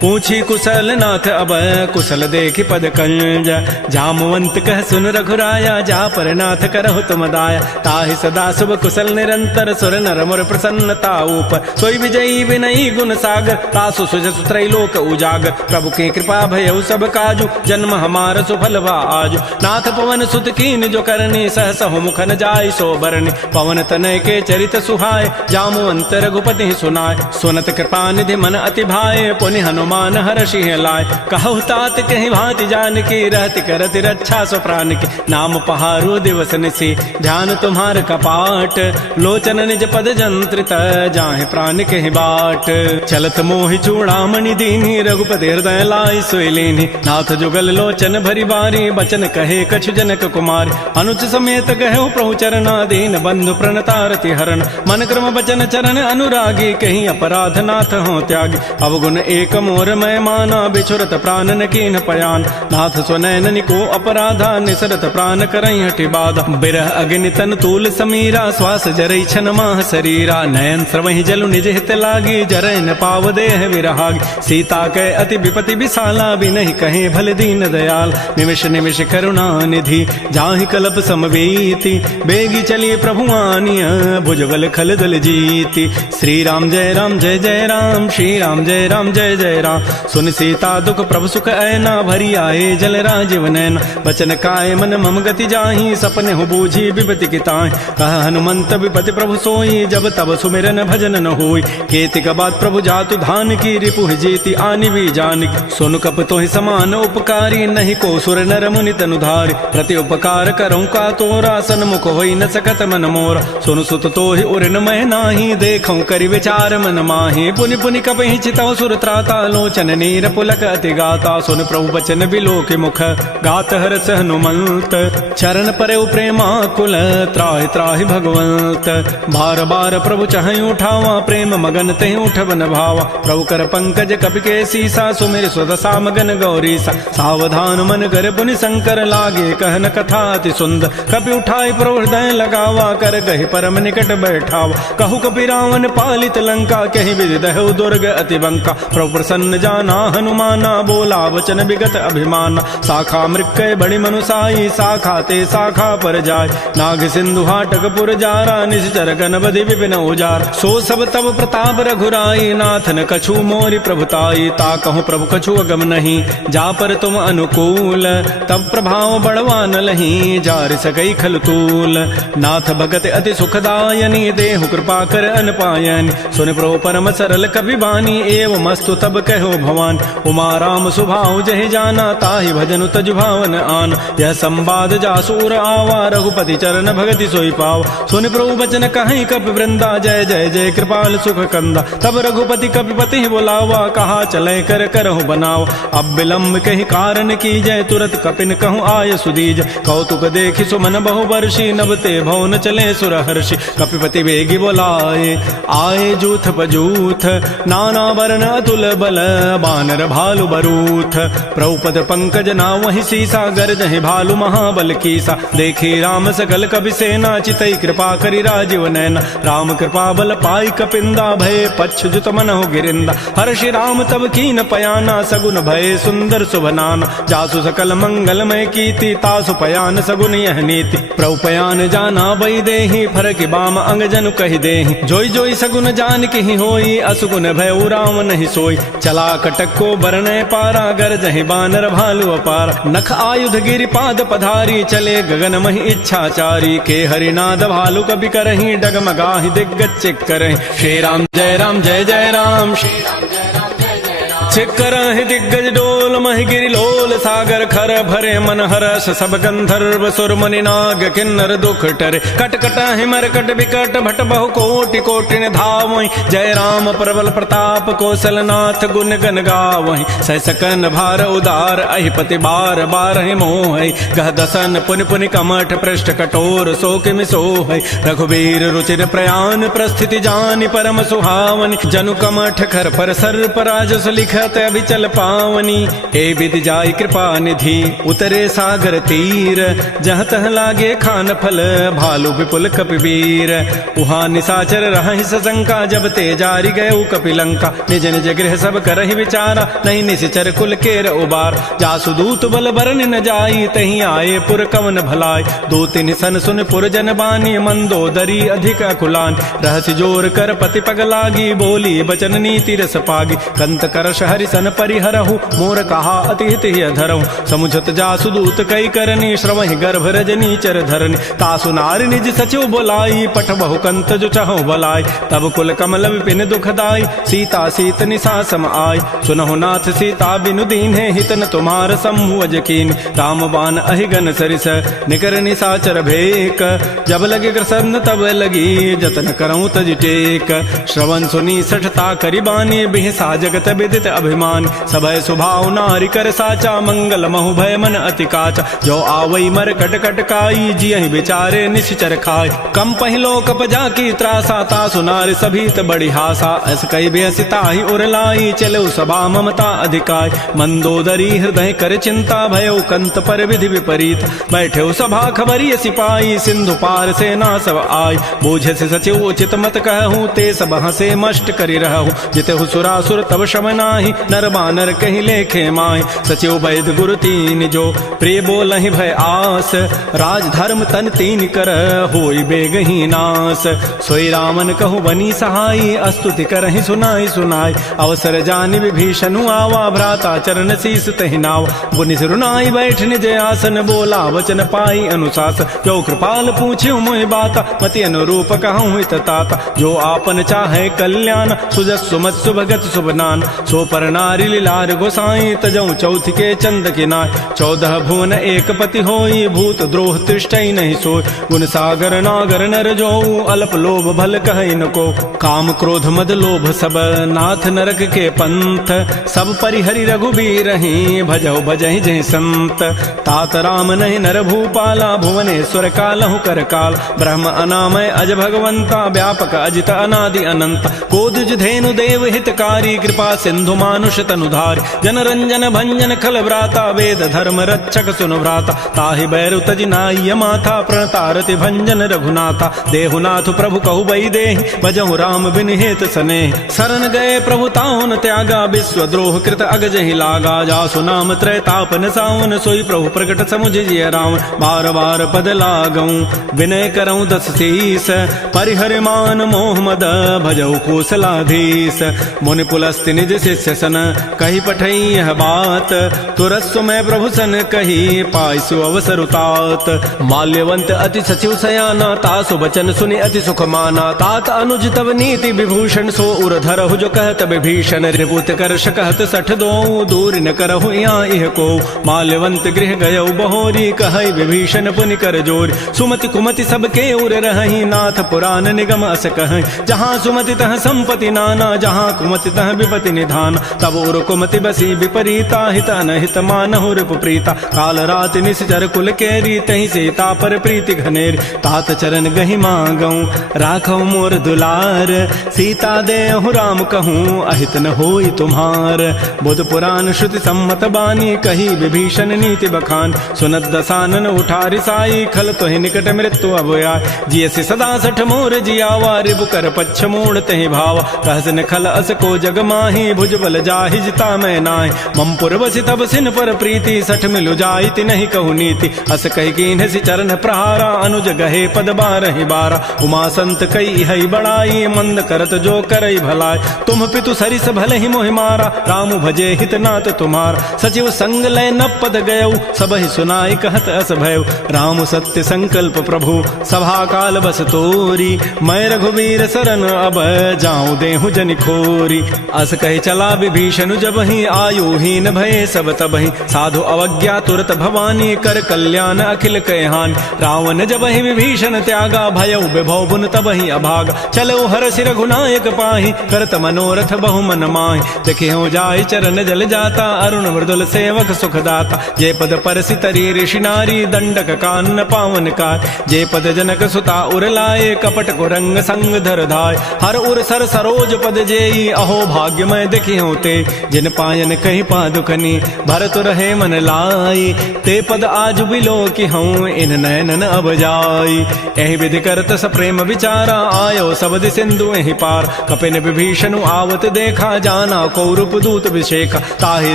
पूछी कुशल नाथ अब कुशल देखी पद कंज जामवंत कह सुन रघुराया जा पर नाथ करहु तुम दाया ताहि सदा शुभ कुशल निरंतर सुर नर मुर प्रसन्नता ऊपर सोई विजयी विनयी गुण सागर तासु सुजसु त्रैलोक उजागर प्रभु की कृपा भयउ सब काजु जन्म हमार सुफल भा आजु नाथ पवन सुत कीन जो करनी सहसहु मुख न जाय सो बरनी पवन तनय के चरित सुहाय जामवंत रघुपति सुनाय सुनत कृपा निधि मन अति भाए पुनि हनुमान हर्षि लाय कहु तात कहीं भांति जान की रहति करति रक्षा सो प्राण की नाम पहारो दिवस निसी ध्यान तुम्हार कपाट लोचन निज पद जंत्रित जाहे प्राण के बाट चलत मोहि चूड़ामणि दीनी रघुपति हृदय लाई सोई लीनी नाथ जुगल लोचन भरी बारी बचन कहे कछु जनक कुमार अनुच समेत कहो प्रभु चरणा दीन बंधु प्रणतारति हरण मन क्रम बचन चरण अनुरागी कहीं अपराध नाथ हो त्यागी अवगुण एक मोर मैं माना बिछुरत प्राण न कीन पयान नाथ स्वनैन को अपराधा निसरत प्राण करई हटि बाधा बिरह अग्नि तन तूल समीरा श्वास जरई छन माह शरीरा नयन श्रवहि जलु निज हित लागी जरय न पाव देह विरहागी सीता के अति विपति विशाला बिनहि कहे भल दीन दयाल निमिष निमिष करुणा निधि जाहि कलप समवेति बेगी चलिए प्रभु आनिय भुजबल खल दल जीति श्री राम जय राम श्री राम जय जय राम सुन सीता दुख प्रभु सुख ऐना भरी आए जल राजीव नैना बचन काय मन मम गति जाहि सपने हो बूझी विपति किताहि कह हनुमंत विपति प्रभु सोई जब तब सुमिरन भजन न होई केतिक बाद प्रभु जातु धान की रिपुह जीत कीर्ति आनि भी जान सुन कप तो ही समान उपकारी नहीं को सुर नर मुनि तनुधारी प्रति उपकार करऊं का तोरा सन्मुख होई न सकत मन मोरा सुन सुत तो ही उरन मैं नाही देखऊं करि विचार मन माही पुनि पुनि कपहि चितौ सुर त्राता लोचन नीर पुलक अति गाता सुन प्रभु बचन बिलो के मुख गात हरस हनुमंत चरण परे प्रेमा कुल त्राहि त्राहि भगवंत बार बार प्रभु चाहि उठावा प्रेम मगन तहि उठवन भावा प्रभु कर पंकज कपि के सीसा सुमिर स्वदशा मगन गौरी सा सावधान मन कर पुनि शंकर लागे कहन कथा अति सुंदर कपि उठाई प्रभु हृदय लगावा कर गहि परम निकट बैठावा कहु कपि रावण पालित लंका कहि विधि दहु दुर्ग अति बंका प्रभु प्रसन्न जाना हनुमाना बोला वचन विगत अभिमान शाखा मृक्कय बड़ी मनुसाई शाखा ते शाखा पर जाय नाग सिंधु हाटक पुर जारा निश्चर गण बधि विपिन उजार सो सब तब प्रताप रघुराई नाथन कछु मोरि प्रभुताई ता कहूँ प्रभु कछु अगम नहीं जा पर तुम अनुकूल तब प्रभाव बढ़वा न लही जार सकई खल तूल नाथ भगत अति सुखदायनी देहु कृपा कर अनपायनी सुन प्रभु परम सरल कवि बानी एवं मस्तु तब कहो भवान उमा राम सुभाव जहि जाना ताहि भजनु तज भावन आन यह संवाद जासूर आवा रघुपति चरण भगति सोई पाव सुन प्रभु बचन कहीं कपि वृंदा जय जय जय कृपाल सुख कंदा तब रघुपति कपिपति बोलावा कहा चले कर करहु बनाओ अब विलम्ब कहीं कारण की जय तुरत कपिन कहूँ आय सुदीज कौतुक देखि सुमन बहु वर्षी नबते भवन चले सुर हर्षि कपिपति वेगी बोलाए आए जूथ बजूथ नाना वर्ण अतुल बल बानर भालु बरूथ प्रभुपद पंकज ना वही सीसा गरजहि भालु महाबल कीसा देखी राम सकल कवि सेना चितई कृपा करि राजीव नैना राम कृपा बल पाई कपिंदा भय पच्छ जुत मनहु गिरिंदा हर्षि राम तब कीन पयाना सगुन भय सुंदर सुभनाना जासु सकल मंगलमय कीति तासु पयान सगुन यह नीति प्रभु पयान जाना वही देहि फरकि बाम अंग जनु कहि देहि जोई जोई सगुन जान की होई असुगुन भय राम नहीं सोई चला कटक को बरने पारा गरजहि बानर भालु अपारा नख आयुध गिरि पाद पधारी चले गगन महि इच्छाचारी के हरिनाद भालु कवि करहि डगमगाहि दिग्गज चिक करहि श्री राम जय जय राम श्री राम जय राम जय जय राम चिक्कर दिग्गज डोल महिगिरि लोल सागर खर भरे मन हरस सब गंधर्व सुर मुनि नाग किन्नर दुख टरे कट कट हिमर कट विकट भट बहु कोटि कोटि धावहि जय राम प्रबल प्रताप कौशल नाथ गुण गन गावहि सह सकन भार उदार अहिपति बार बार मोह गह दसन पुनि पुनि कमठ पृष्ठ कठोर शोक मिसोह रघुवीर रुचिर प्रयान प्रस्थिति जानि परम सुहावनि जनु कमठ खर पर सर्प राजस लिखत अभिचल पावनी हे विधि जाय कृपा निधि उतरे सागर तीर जहाँ तह लागे खान फल भालु विपुल कपिवीर उहाँ निशाचर रहि सशंका जब ते जारी गए कपिलंका निज निज गृह सब करहि विचारा नहीं निश्चर कुल केर उबार जासु दूत बल बरन न जाई तही आए पुर कवन भलाय दो तिन सन सुन पुर जन बानी मंदोदरी अधिक अकुलान रहस्य जोर कर पति पग लागी बोली बचन नीति रस पागी कंत करश हरि सन परिहरहु मोर कहा अति हित धरहु समुझत जासु दूत कई करनी श्रवहि गर्भ रजनी चर धरनी तासु नारी निज सचिव बोलाई पठ बहु कंत जो चहु बलाई तब कुल कमल विपिन दुखदाई सीता सीत निशा सम आय सुनहु नाथ सीता बिनु दीन है हितन तुम्हार शंभु अजकीन राम बान अहिगन सरिस निकर निशाचर भेक जब लगे प्रसन्न तब लगी जतन करऊं तज टेक श्रवण सुनी सठता करिबानी बिहसा जगत विदित अभिमान सबय सुभाव नारी कर साचा मंगल महु भय मन अति काचा जो आवई मर कट कट काई जियहि विचारे निश्चर खाय कम पहिलो कप जाकी त्रासा तासु नारी सभी त बड़ी हासा अस कई बेसिता ही उरलाई चलो सभा ममता अधिकाय मंदोदरी हृदय कर चिंता भयो कंत पर विधि विपरीत बैठे सभा खबरी सिपाही सिंधु पार सेना सब आय बोझे से सचिव उचित मत कहूँ ते सब हसे मष्ट करी रहूँ जिते सुरासुर तब शम नाही नर बानर कहीं लेखे माय सचिव वैद गुरु तीन जो प्रिय बोलहि भय आस राज धर्म तन तीन कर होई बेगही नास सोई रामन कहु बनी सहाई अस्तुति करहि सुनाई सुनाई अवसर जानि विभीषणु आवा भ्राता चरण शीस तहि नाव बुनि सिरुनाई बैठ निज आसन बोला वचन पाई अनुशास जो कृपाल पूछ्यु मोहि बाता मति अनुरूप कहूँ हित ताता जो आपन चाहे कल्याण सुजस सुमत सुभगत सुभनान सो पर नारी लीलार गोसाई तजऊ चौथ के चंद किनाय 14 भुवन एक पति होई भूत द्रोह तिष्ठई नहीं सोय गुण सागर नागर नर जो अल्प लोभ भल कहै न को काम क्रोध मद लोभ सब नाथ नरक के पंथ सब परिहरि रघुबीर ही भजौ भजहि जय संत तात राम नहीं नर भूपाला भुवनेश्वर कालहु कर काल ब्रह्म अनामय अज भगवंता व्यापक अजित अनादि अनंत कोदिज धेनु देव हितकारी कृपा सिंधु मानुष तनुधार जन रंजन भंजन खल व्राता वेद धर्म रक्षक सुन व्राता ताहि बैरु तजि नाय माथा प्रणतारति भंजन रघुनाथा देहुनाथ प्रभु कहु बई देहि भजहु राम बिन हेत सने शरण गए प्रभु ताहुन त्यागा विश्व द्रोह कृत अगजहि लागा जासु नाम त्रैतापन सावन सोई प्रभु प्रकट समुझ जिय राम बार बार पद लागऊं विनय करऊं 10 शीस परिहर मान मोह मद भजऊ कौशलाधीश मुनि पुलस्ति निज शिष्य सन कही पठई यह बात तुरस्व में प्रभु सन कही पाइसु अवसर उतात माल्यवंत अति सचिव सयाना तासु बचन सुनि अति सुख माना तात अनुज तब नीति विभूषण सो उर धरहु जो कहत विभीषण रिपुत कर्ष कहत 60 दो दूर न करहु यहाँ इह को माल्यवंत गृह गयौ बहोरी कहई विभीषण पुनि कर जोर सुमति कुमति सबके उर रहहि नाथ पुराण निगम अस कहै जहाँ सुमति तह संपत्ति नाना जहाँ कुमति तह विपति निधान तब उर कुमति बसी विपरीता हित अनहित मानहु रिपु प्रीता काल रात निश्चर कुल केरी तहि सीता पर प्रीति घनेर तात चरण गहि मांगऊं राखौ मोर दुलार सीता देहु राम कहूँ अहित न होई तुम्हार बुध पुराण श्रुति सम्मत बानी कही विभीषण नीति बखान सुनत दसानन उठारि साई खल तोहि निकट मृत्यु अब आय जियसि सदा 60 मोर जियावा रिबु कर पच्छ मोड़ तहि भावा कहस न खल अस को जग माही भुज बल जाहि जिता मैं नाहि मम पुरबसि तब सिन पर प्रीति 60 मिलु जाइति नहीं कहु नीति अस कहि कीन्हसि चरण प्रहारा अनुज गहे पद 12 बारा उमा संत कई हई बड़ाई मंद करत जो करई भलाई तुम पितु सरिस भले ही मोहि मारा राम भजे हित नाथ तुम्हार सचिव संग लय न पद गयौ सबहि सुनाई कहत अस भयउ राम सत्य संकल्प प्रभु सभा काल बस तोरी मैं रघुवीर शरण अब जाऊं देहु जनि खोरी अस कहि चला विभीषण जब ही आयुहीन भय सब तबहि साधु अवज्ञा तुरत भवानी कर कल्याण अखिल कहान रावण जब ही विभीषण त्यागा भयउ विभव बुन तबहि अभाग चलो हर सिर रघुनायक पाहि करत मनोरथ बहु मन माहि देखि हो जाय चरण जल जाता अरुण मृदुल सेवक सुखदाता जे पद परसि तरी ऋषि नारी दंडक कान पावन कार जे पद जनक सुता उर लाए कपट को रंग संग धर धाय हर उर सर सरोज पद जेई अहो भाग्य मैं देखि होते जिन पायन कही पादुकनी भरत रहे मन लाई ते पद आज बिलो कि हूँ इन नयनन अब जाई एहि विधि करत स प्रेम विचारा आयो सबद सिंधु एहि पार कपिन विभीषण आवत देखा जाना कौरूप दूत विशेखा ताहि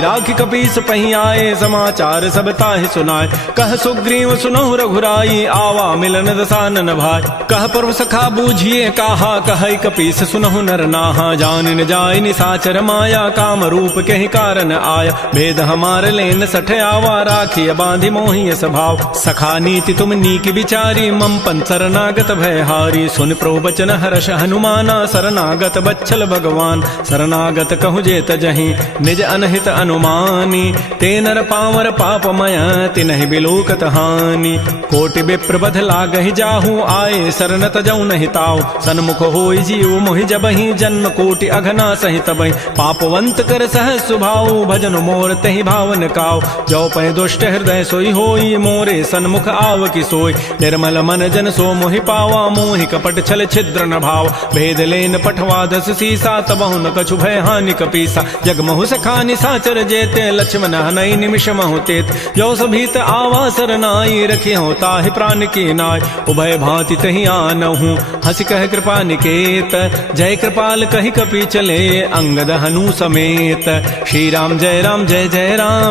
राखि कपीस पही आए समाचार सब ताहि सुनाए कह सुग्रीव सुनहु रघुराई आवा मिलन दसानन भाई कह प्रभु सखा बूझिए काहा कहै कपीस सुनहु नर नाहा जान न जाय निसाचर माया काम रूप कहि कारण आया भेद हमार लेन 60 आवा राखी बांधि मोहि स्वभाव सखा नीति तुम नीक विचारी मम पन शरणागत भय हारी सुन प्रभु बचन हर्ष हनुमाना शरणागत बच्छल भगवान शरणागत कहु जेत जहि निज अनहित अनुमानी ते नर पावर पापमय तिनहि बिलोकत हानि कोटि विप्र बध लागहि जाहू आए शरण तजऊ नहीं ताऊ सन्मुख होई जीव मोहि जबहि जन्म कोटि अघना सहित बहि पापवंत कर सहज सुभाऊ भजन मोर तहि भावन काऊ जो पै दुष्ट हृदय सोई होई मोरे सन्मुख आव की सोई निर्मल मन जन सो मोहि पावा मोहि कपट छल छिद्र न भाव भेद लेन पठवा 10 सीसा तबहु न कछु भय हानि कपीसा जगमहु सखानि साचर जेते लक्ष्मण हनई निमिष महु तेत जो सभीत आवा सरनाई रखि होता है प्राण की नाय उभय भांति तहि आनहु हंस कह कृपा निकेत जय कृपाल कहि कपि चले अंगद हनु समेत श्री राम जय राम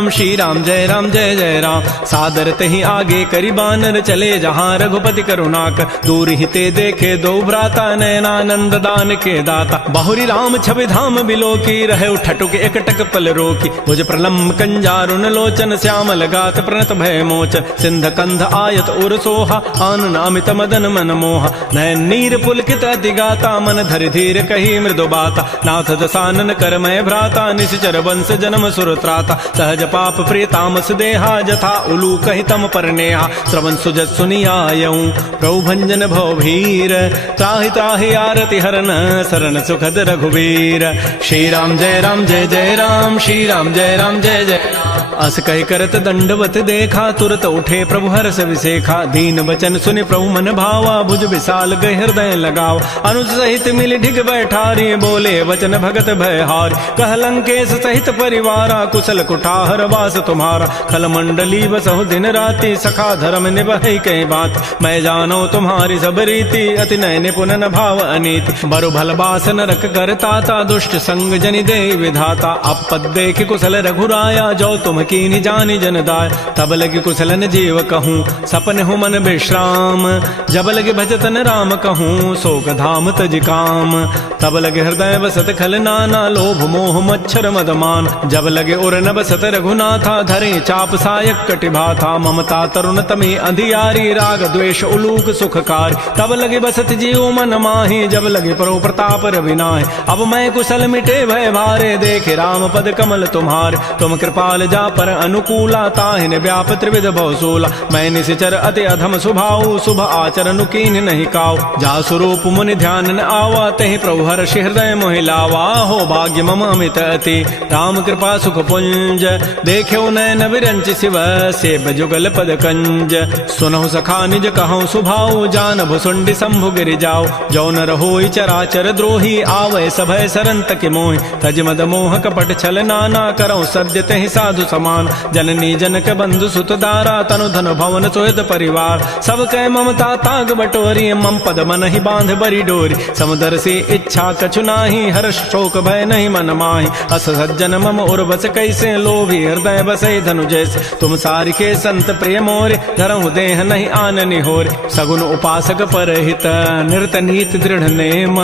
श्री राम जय जय राम सादर तहि आगे करि बानर चले जहाँ रघुपति करुणाकर दूर ही ते देखे दो भ्राता नयनानंद दान के दाता बहुरी राम छवि धाम बिलो की रहे ठटुक एकटक पल रोकी भुज प्रलम्ब कंजारुन लोचन श्यामल गात प्रणत भय मोचन सिंध कंध आयत उर सोहा आनन अमित मदन मन मोहा नयन नीर पुलकित अति गाता मन धरि धीर कही मृदु बाता नाथ दसानन कर मैं भय भ्राता निश्चर वंश जन्म सुर त्राता सहज पाप प्रिय तामस देहा जथा उलू कहि तम पर नेहा श्रवण सुजत सुनियायऊं प्रभु भंजन भवभीर त्राहि त्राहि आरति हरन शरण सुखद रघुवीर श्री राम जय राम श्री राम जय जय राम। अस कहि करत दंडवत देखा तुरत उठे प्रभु हर्ष विसेखा दीन वचन सुनि प्रभु मन भावा भुज विशाल गए हृदय लगाव अनुज सहित मिल ढिग बैठारी बोले वचन भगत भयहारी कह लंकेश सहित परिवारा कुशल कुठार वास तुम्हारा खल मंडली बसहु दिन राति सखा धर्म निभई कई बात मैं जानो तुम्हारी सब रीति अति नय निपुण न भाव अनीति बरु भल बास नरक करताता दुष्ट संग जनि दे विधाता अपद देख कुशल रघुराया जो तुम कीनि जानि जन दाय तब लगे कुशलन जीव कहूँ सपन हूँ मन विश्राम जब लगे भजतन राम कहूँ शोक धाम तज काम तब लगे हृदय बसत खल नाना लोभ मोह मच्छर मदमान जब लगे उर न बसत रघुनाथा धरे चाप सायक कटिभाथा ममता तरुण तमे अधियारी राग द्वेष उलूक सुखकारी तब लगे बसत जीव मन माही जब लगे परो प्रताप रविनाय अब मैं कुशल मिटे भय भारे देखे राम पद कमल तुम्हारे तुम कृपाल जा पर अनुकूला ताहिन व्याप त्रिविध भवसूला मैं निश्चर अति अधम स्वभाव शुभ आचरण कीन नहीं काव जा स्वरूप मुनि ध्यान न आवा तहि प्रभु हर्ष हृदय मोहि लावा हो भाग्य मम अमित अति राम कृपा सुख पुंज देख्यो नयन विरंच शिव से बजुगल पद कंज सुनहु सखा निज कहूँ सुभाव जान भुसुंडी शंभु गिरि जाओ जौ न रहोई चराचर द्रोही आवै सभय सरंत के मोहि तज मद मोह कपट छल नाना करौ सद्य तहि साधु समान जननी जनक बंधु सुत दारा तनु धन भवन सोहित परिवार सब कह ममता ताग बटोरी मम पद मन ही बांध बरी डोरी समुदर से इच्छा कछु नाही हर्ष शोक भय नहीं मन माही अस सज्जन मम उर बस कैसे लोभी हृदय बसै धनु जैसे तुम सारिके संत प्रिय मोरे धरहु देह नहीं आन निहोरे सगुन उपासक परहित निरत नीति दृढ़ नेम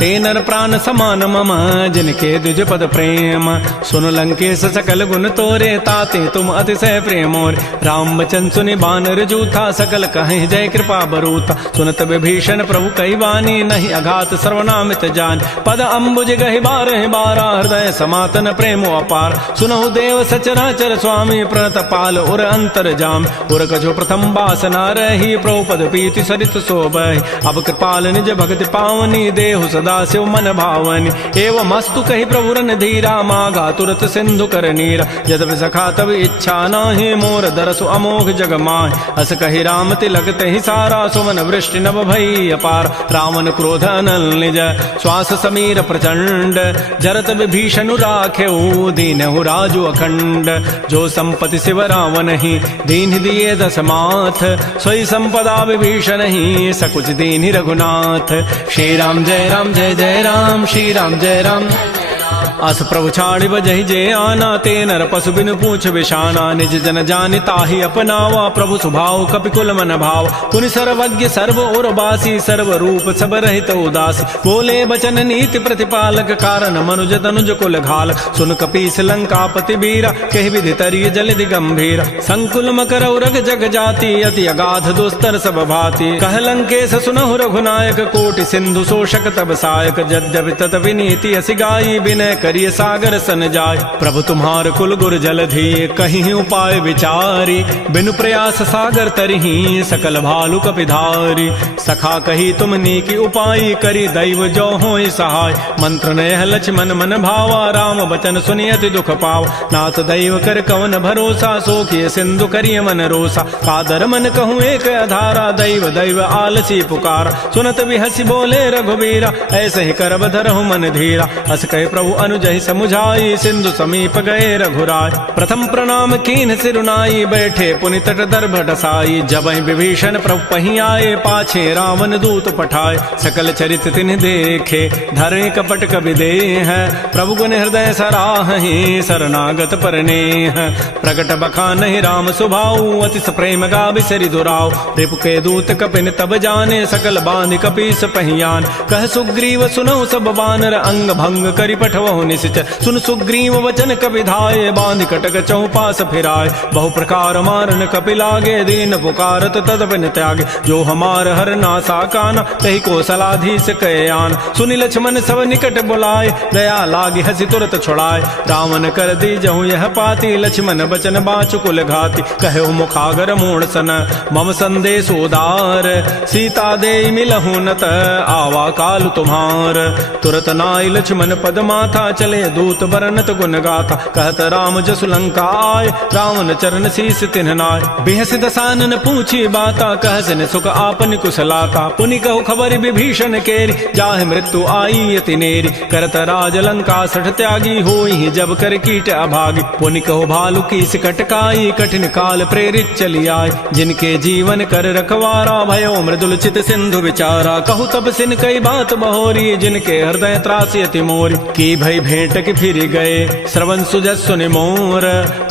ते नर प्राण समान मम जिनके द्विज पद प्रेम सुन लंकेश सकल गुण तोरे ताते तुम अतिशय प्रेमोर राम बचन सुनि बानर जूथा सकल कहीं जय कृपा बरूता सुनत विभीषण प्रभु कई वाणी नहीं अघात सर्वनामित जान पद अम्बुज गहि बारह बारा हृदय समातन प्रेमो अपार सुनहु देव सचराचर स्वामी प्रणत पाल उर अंतर जाम उर कछो प्रथम बासना रही प्रभु पद पीति सरित शोभहि अब कृपाल निज भगति पावनी देहु सदा शिव मन भावनी एवं मस्तु कही प्रभु रन धीरा मागा तुरत सिंधु कर नीरा यद्यपि सखा तब इच्छा नाही मोर दरसु अमोघ जग माहि अस कही राम तिलक तहि सारा सुमन वृष्टि नभ भई अपार रावण क्रोध अनल निज श्वास समीर प्रचंड जरत विभीषणु राखेऊ दीनहु राजु अखंड जो संपति शिव रावण ही दीन दिए दस माथ सोई संपदा विभीषण ही सकुच दीन रघुनाथ श्री राम जय राम श्री राम जय राम अस प्रभु छाड़ि बजहि जे आना ते नर पशु बिनु पूछ विशाना निज जन जानि ताहि अपनावा प्रभु सुभाव कपिकुल मन भाव पुनि सर्वज्ञ सर्व और बासी सर्व रूप सब रहित उदासी बोले बचन नीति प्रतिपालक कारण मनुज तनुज कुल घाल सुन कपीस लंकापति बीरा कहि विधि तरिय जलधि गंभीर संकुल मकर उरग जग जाति अति अगाध दुस्तर सब भाति कह लंकेश सुनहु रघुनायक कोटि सिंधु शोषक तब सायक यद्यपि तत विनीति असि गाई विनय करिय सागर सन जाय प्रभु तुम्हार कुल गुर जलधि कहीं उपाय विचारी बिनु प्रयास सागर तरही सकल भालु कपिधारी सखा कही तुम नीकी उपाय करी दैव जो होय सहाय मंत्र नयह लक्ष्मण मन भावा राम बचन सुनि अति दुख पाव नाथ दैव कर कवन भरोसा सोखिय सिंधु करिय मन रोसा कादर मन कहूँ एक अधारा दैव दैव आलसी पुकार सुनत बिहसी बोले रघुबीरा ऐसे ही करब धरहु मन धीरा अस कहे प्रभु अनुजहि समुझाई सिंधु समीप गए रघुराय प्रथम प्रणाम कीन सिरुनाई बैठे पुनि तट दर्भ डसाई जबहि विभीषण प्रभु पही आए पाछे रावण दूत पठाए सकल चरित तिन्ह देखे धरे कपट कवि देह प्रभु गुण हृदय सराहि शरणागत परनेह प्रगट बखानहि राम सुभाऊ अति प्रेम गा बिसरि दुराव रिपु के दूत कपिन तब जाने सकल बांध कपीस पहियान कह सुग्रीव सुनहु सब बानर अंग भंग करि पठवहु निश्चय। सुन सुग्रीव वचन कपि धाये, बांध कटक चौपास फिराए। बहु प्रकार मारन कपि लागे, दीन पुकारत तदपिन त्यागे। जो हमार हर नासा काना, तही कौशलाधीश कहे आन। सुनि लक्ष्मण सब निकट बुलाए, दया लागी हसी तुरत छुड़ाए। रावण कर दी जहु यह पाती, लक्ष्मण बचन बाचु कुल घाती। कहो मुखागर मूढ़ सन, मम संदेश उदार। सीता दे मिलहु नत, आवा काल तुम्हार। तुरत नाई लक्ष्मण पद माथा, चले दूत बरनत गुण गाथा। कहत राम जसु लंका आए, रावण चरण शीस तिन्ह नाय। बिहस दसानन पूछी बाता, कहसन सुख आपन कुशलाता। पुनि कहु खबर विभीषण केरी, जाहि मृत्यु आई अति नेरी। करत राज लंका सठ त्यागी, होई जब कर कीट अभागी। पुनि कहु भालु की कटकाई, कठिन काल प्रेरित चली आए। जिनके जीवन कर रखवारा, भयो मृदुल चित सिंधु विचारा। कहु तब सिन कई बात बहोरी, जिनके हृदय त्रासी अति मोरी। की भई भेंट की फिर गए, श्रवण सुजस सुनि मोर।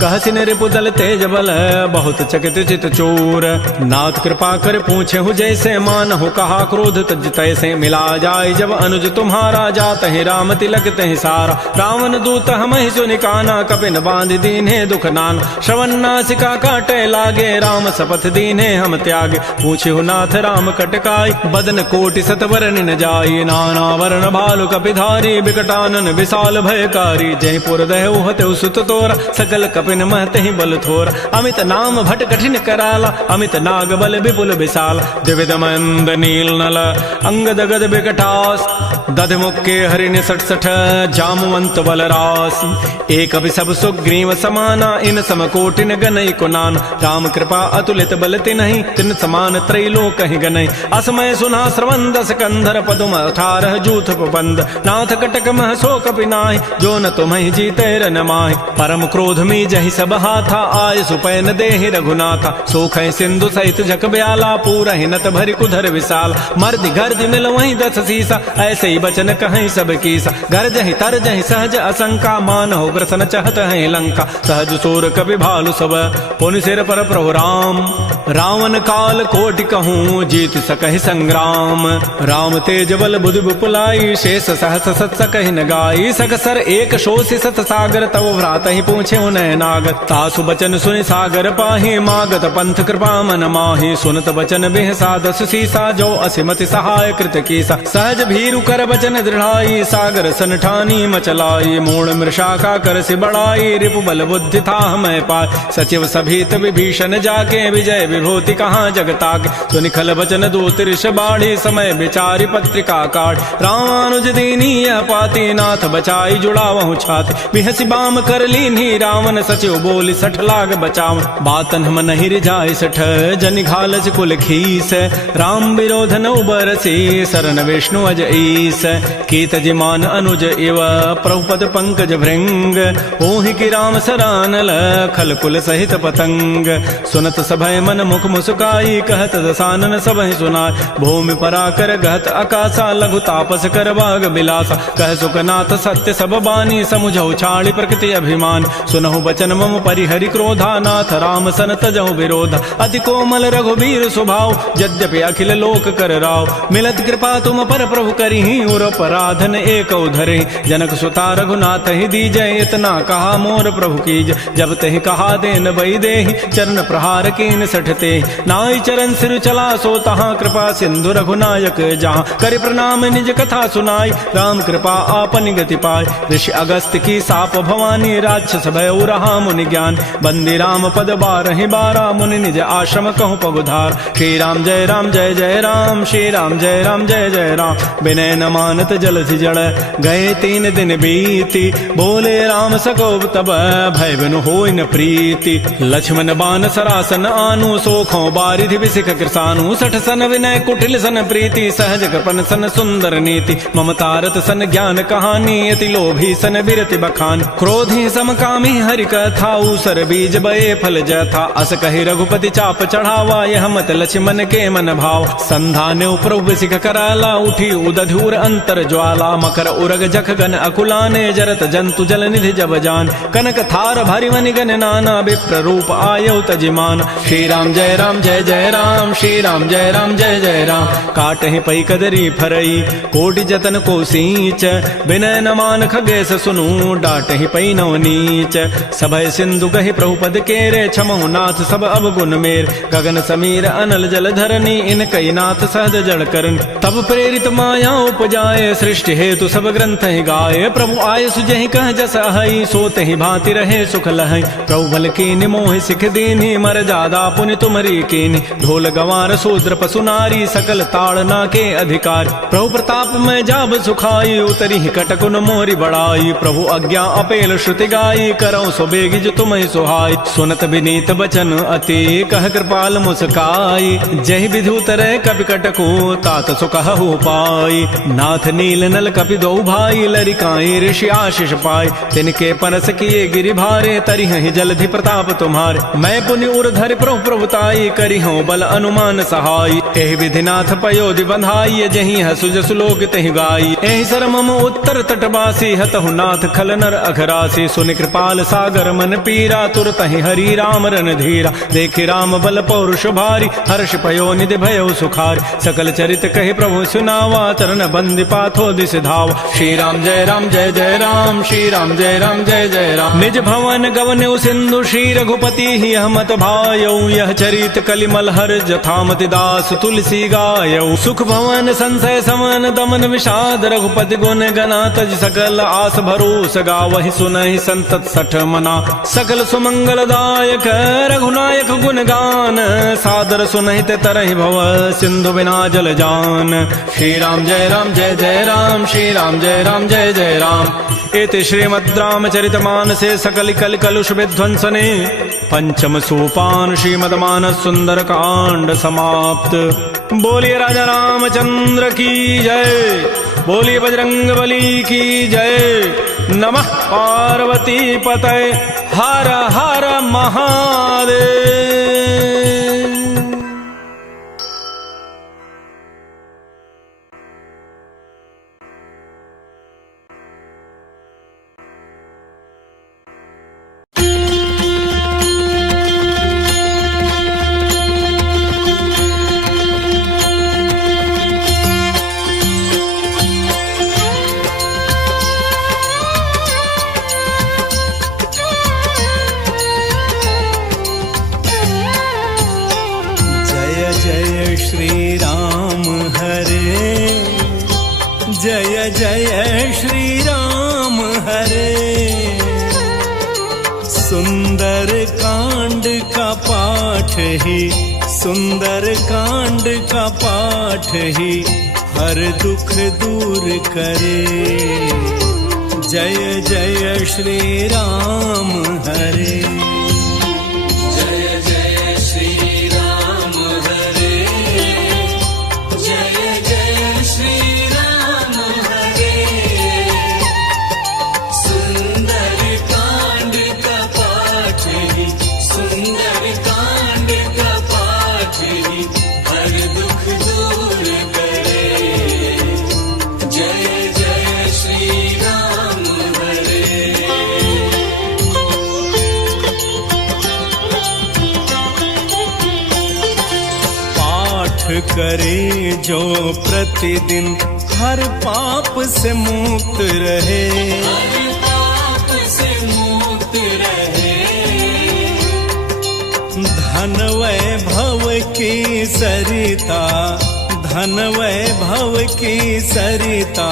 कहसिन रिपुदल तेज बल, बहुत चकित चित चोर। नाथ कृपा कर पूछे हु जैसे, मानहु कहा क्रोध तज तैसे। मिला जाय जब अनुज तुम्हारा, जात ही राम तिलक तहि सारा। रावण दूत हमहि सुनि काना, कपिन बांध दीन्हे दुख नान। श्रवण नासिका काटे लागे, राम शपथ दीन्हे हम त्यागे। पूछे नाथ राम कटकाई, बदन कोटि सतवरन न जाई। नाना वर्ण भालु कपिधारी, बिकटानन विशाल भयकारी। जयपुर दहु हतु सुत तोरा, सकल कपिन महतहि बल थोरा। अमित नाम भट कठिन कराला, अमित नाग बल विपुल विशाल। द्विविध मंद नील नल, अंगद गद बिकटास। दध मुक्के हरिण सठ सठ, जामवंत बल रासी। एक अभि सब सुग्रीव समाना, इन सम कोटिन गनई कुनान। राम कृपा अतुलित बल तिन्हि, तिन समान त्रैलोक कहि गनई। असमय सुना श्रवण दस कंधर, पदुम 18 जूथ बंद। नाथ कटक मह सो कपि नाहि, जो न तुम्हि जीते रन माहि। परम क्रोध मी जहि सब हाथा, आय सुपैन देहि रघुनाथा। सोखै सिंधु सहित जक ब्याला, पूरहि नत भरि कुधर विशाल। मर्दि गर्दि मिल वहीं 10 सीसा, ऐसे ही बचन कहीं सब कीसा। गरजहि तरजहि सहज असंका, मानहु ग्रसन चहत है लंका। सहज सूर कपि भालु सब, पुनि सिर पर प्रभु राम। रावण काल कोटि कहूँ, जीत सकहि संग्राम। राम तेज बल बुधि विपुलाई, शेष सहस सत सकहि न गाई। सकसर एक शोषि सत सागर, तब भ्रात ही पूछे उन्हें नागत। तासु बचन सुनि सागर पाहि, मागत पंथ कृपा मन माहि। सुनत बचन बिहसा 10 सीसा, जो असिमति सहाय कृत कीसा। सहज भीरु कर बचन दृढ़ाई, सागर सन ठानी मचलाई। मूढ़ मृषा का कर सि बढ़ाई, रिपु बल बुद्धि था मैं पाय। सचिव सभीत विभीषण जाके, विजय विभूति कहाँ जगताके। सुनि खल बचन दूत ऋष बाढ़ी, समय विचारि पत्रिका काढ़। रामानुज दीनी यह पाती, नाथ बचाई जुड़ावहु छाती। बिहसि बाम कर लीन्ही, रावण सचिव बोली 60 लाग बचाव। बातन हम नहीं रिझाई 60, जनि घालस कुल खीस। राम विरोध न उबरसी, शरण विष्णु अज ईस। कीत जिमान अनुज इव, प्रभुपद पंकज भृंग। ओहि की राम सरानल, खल कुल सहित पतंग। सुनत सभय मन मुख मुस्काई, कहत दसानन सबहि सुनाय। भूमि पराकर गहत आकाशा, लघु तापस कर बाग बिलासा। कह सुखनाथ सत्य सब बानी, समुझौ छाड़ी प्रकृति अभिमान। सुनहु बचन मम परिहरि क्रोधा, नाथ राम सन तजहु विरोधा। अति कोमल रघुबीर स्वभाव, यद्यपि अखिल लोक कर राव। मिलत कृपा तुम पर प्रभु करिहि, उर पराधन एक उधरे। जनक सुता रघुनाथ ही दीजय, इतना कहा मोर प्रभु कीज। जब तहि कहा देन बई देहि, चरण प्रहार कीन सठते। नाई चरण सिर चला सो तहाँ, कृपा सिंधु रघुनायक जहाँ। करि प्रणाम निज कथा सुनाई, राम कृपा आपन गति पाय। ऋषि अगस्त की साप भवानी, राक्षस भय रहा मुनि ज्ञान। बंदी राम पद 12 12, मुनि निज आश्रम कहूँ पगुधार। श्री राम जय राम जय जय राम, श्री राम जय राम जय जय राम। विनय न मानत जलधि जड़, गए 3 दिन बीती। बोले राम सकोब तब, भय बिनु होई न प्रीति। लक्ष्मण बान सरासन आनु, सोखों बारिधि विसिख कृसानु। 60 सन विनय कुटिल सन प्रीति, सहज कृपन सन सुंदर नीति। ममतारत सन ज्ञान कहानी, अति लोभी सन बिरति बखान। क्रोधी समकामी हरि कथा, ऊसर बीज बये फल जथा। अस कहि रघुपति चाप चढ़ावा, यह मत लक्ष्मण के मन भाव। संधाने प्रभु सिख कराला, उठी उदधूर अंतर ज्वाला। मकर उरग जख गन अकुलाने, जरत जंतु जल निधि जब जान। कनक थार भरि मनि गन नाना, विप्र रूप आयौ तजिमान। श्री राम जय राम जय जय राम, श्री राम जय राम जय जय राम। काटहि पै कदरी फरई, कोटि जतन को सींच। विनय न भगवान खगेश सुनू डांट ही पई नवनीच। सभय सिंधु कहि प्रभुपद केरे क्षमहु नाथ सब अवगुण मेर। गगन समीर अनल जल धरनी इन कई नाथ सहज जड़ करन। तब प्रेरित माया उपजाए सृष्टि हेतु सब ग्रंथ ही गाये। प्रभु आय सुजहि कह जस अहै सोते ही भांति रहे सुख लहै। प्रभु भल कीनि मोहि सिख दीन्हि मर जादा पुनि तुमरी कीन्हि। ढोल गंवार शूद्र पशु नारी सकल ताड़ना के अधिकार। प्रभु प्रताप में जाब सुखाई उतरी ही कटकुन मोरी बड़ाई। प्रभु आज्ञा अपेल श्रुति गाई करौ सो बेगी जो तुम ही सुहाई। सुनत विनीत बचन अति कह कृपाल मुस्काई। जहि विधि उतरै कपि कटकु तात सुकहु पाई। नाथ नील नल कपि दो भाई लरिकाई ऋषि आशीष पाई। तिनके परस किए गिरि भारे तरि ही जलधि प्रताप तुम्हारे। मैं पुनि उर धरि प्रभु प्रभुताई करि हूँ बल अनुमान सहाय। एहि विधि नाथ पयोधि बंधाई जहि हसु जसु लोक तहि गाई। एहि सरमम उत्तर तटवासी हतहु नाथ खल नर अघरासी। सुनि कृपाल सागर मन पीरा तुरत ही हरि राम रन धीरा। देखि राम बल पौरुष भारी हर्ष पयो निधि भयो सुखारी। सकल चरित कहि प्रभु सुनावा चरण बंदी पाथो दिस धावा। श्री राम जय जय राम श्री राम जय जय राम। निज भवन गवन्यु सिंधु श्री रघुपति ही हमत भायौ। यह चरित कलिमल हर जथामति दास तुलसी गायौ। सुख भवन संशय समन दमन विषाद रघुपति गुण गना तज सकल आस भरोस गावहि सुनहि संतत सठ मना। सकल सुमंगल दायक रघुनायक गुण गान सादर सुनहित तरहि भव सिंधु बिना जल जान। श्री राम जय राम श्री राम जय जय राम। इति श्रीमद् रामचरितमानसे सकल कल कलुष विध्वंसने पंचम सोपान श्रीमद्मानस सुंदर कांड समाप्त। बोलिए राजा रामचंद्र की जय। बोलिए बजरंग बली की जय। नमः पार्वती पतये हर हर महादेव। जय जय श्री राम हरे। सुंदर कांड का पाठ ही सुंदर कांड का पाठ ही हर दुख दूर करे। जय जय श्री राम हरे। करे जो प्रतिदिन हर पाप से मुक्त रहे। हर पाप से मुक्त रहे। धन वैभव की सरिता धन वैभव की सरिता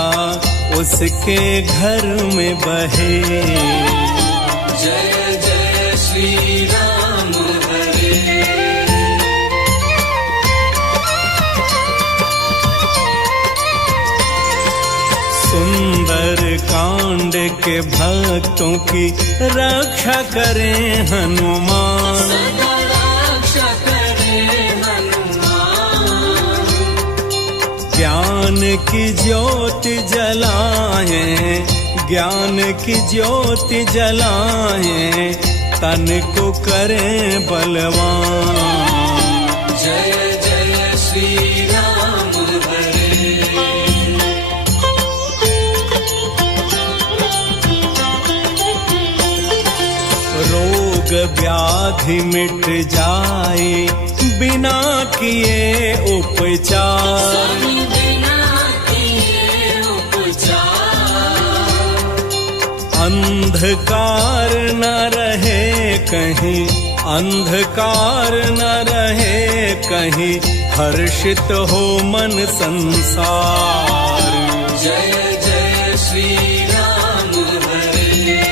उसके घर में बहे। जय जय श्री राम हरे। सुंदर कांड के भक्तों की रक्षा करें हनुमान। रक्षा करें हनुमान। ज्ञान की ज्योति जलाएं ज्ञान की ज्योति जलाएं तन को करें बलवान। जय जय श्री राम हरे। रोग व्याधि मिट जाए बिना किए उपचार। अंधकार न रहे कहीं, अंधकार न रहे कहीं, हर्षित हो मन संसार। जय जय श्री राम हरे।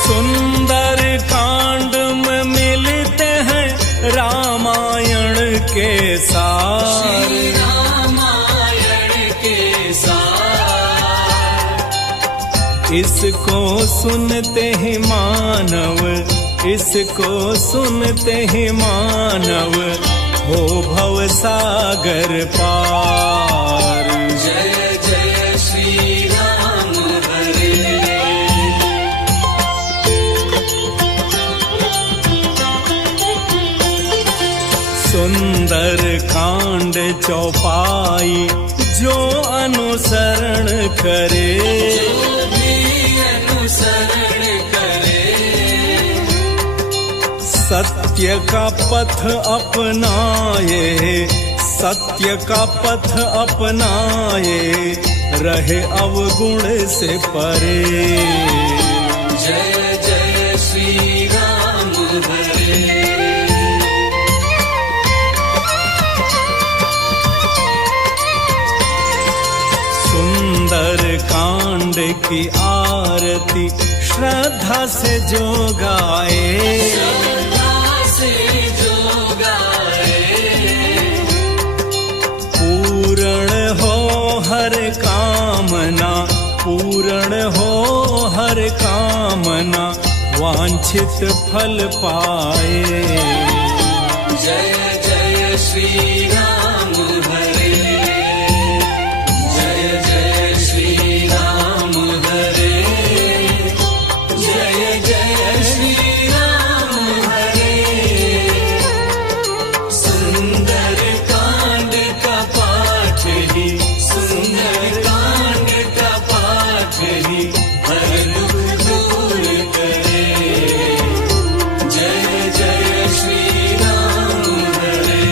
सुंदर कांड में मिलते हैं रामायण के सार। श्री रामायण के सार। इसको सुनते ही मानव, इसको सुनते ही मानव, हो भव सागर पार। जय जय श्री राम हरे। सुंदर कांड चौपाई जो अनुसरण करे, जो भी अनुसरण करे, सत्य का पथ अपनाए, सत्य का पथ अपनाए, रहे अवगुण से परे। जय जय श्री राम हरे। सुंदर कांड की आरती श्रद्धा से जो गाए, श्रद्धा से जो गाए, पूर्ण हो हर कामना, पूर्ण हो हर कामना, वांछित फल पाए। जय जय श्री राम हरे। जय जय श्री राम हरे। जय जय श्री राम हरे। सुंदर कांड का पाठ ही, सुंदर कांड का पाठ ही, हर दुख दूर करे। जय जय श्री राम हरे।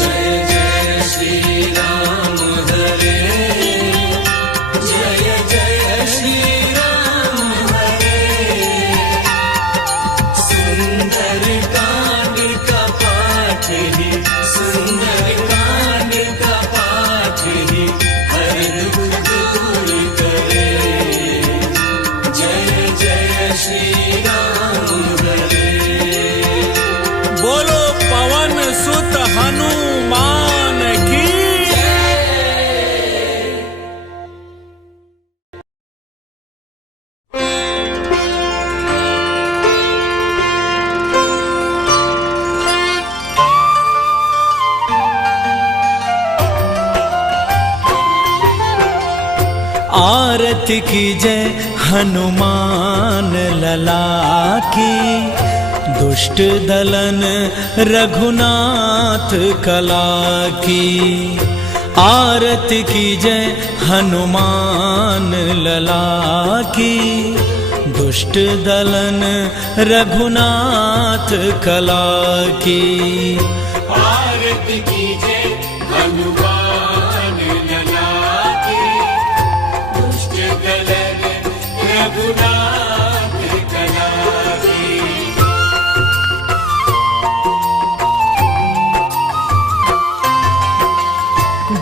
जय जय श्री राम हरे। जय जय श्री राम हरे। सुंदर कांड का पाठ ही, सुंदर कांड का पाठ ही, हर दुख दूर करे। जय जय श्री राम हरे। बोलो पवन सुत हनुमान की। आरती की जय हनुमान लला की, दुष्ट दलन रघुनाथ कला की। आरती की जय हनुमान लला की, दुष्ट दलन रघुनाथ कला की। आरती की जय हनुमान लला की, दुष्ट दलन रघुनाथ कला की।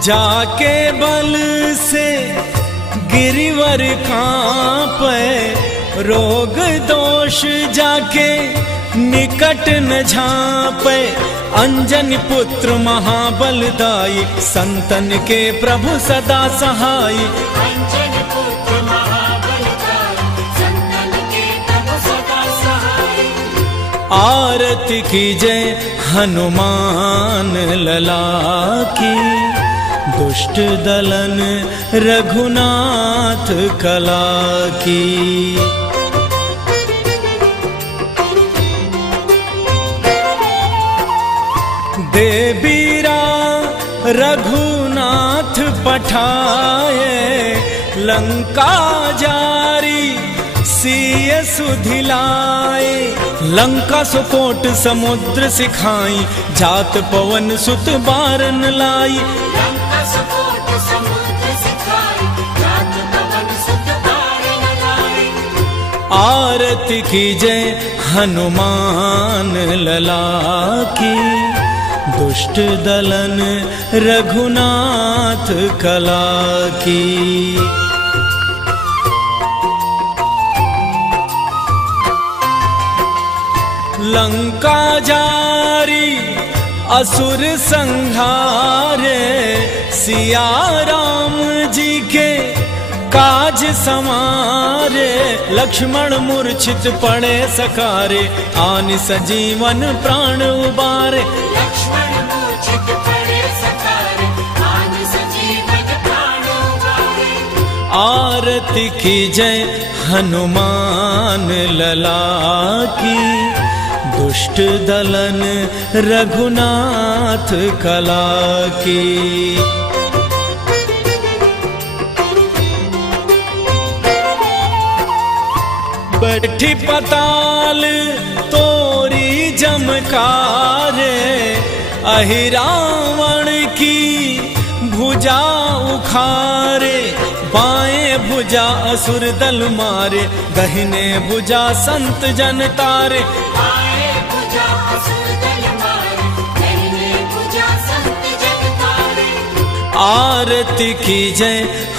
जाके बल से गिरिवर कांपे, रोग दोष जाके निकट न झांपे। अंजनी पुत्र महाबलदाई, संतन के प्रभु सदा सहाय। अंजनी पुत्र महाबलदाई, संतन के प्रभु सदा सहाय। आरती की जय हनुमान लला की, दुष्ट दलन रघुनाथ कला की। देवीरा रघुनाथ पठाए, लंका जारी सीय सुधिलाए, लंका सुकोट समुद्र सिखाई, जात पवन सुत बारन लाई। लंका सुकोट समुद्र सिखाई, जात पवन सुत बारन लाई। आरती कीजय हनुमान लला की, दुष्ट दलन रघुनाथ कला की। लंका जारी असुर संहारे, सिया राम जी के काज समारे। लक्ष्मण मूर्छित पड़े सकारे, आन सजीवन प्राण उबारे। लक्ष्मण मूर्छित पड़े सकारे, आन सजीवन प्राण उबारे। आरती कीजय हनुमान लला की, दुष्ट दलन रघुनाथ कला की। बैठी पताल तोरी जमकारे, अहि रावण की भुजा उखारे। बाएं भुजा असुर दल मारे, दहिने भुजा संत जन तारे। बाएं भुजा असुर दल मारे, दाहिने भुजा संत जन तारे। आरती कीजय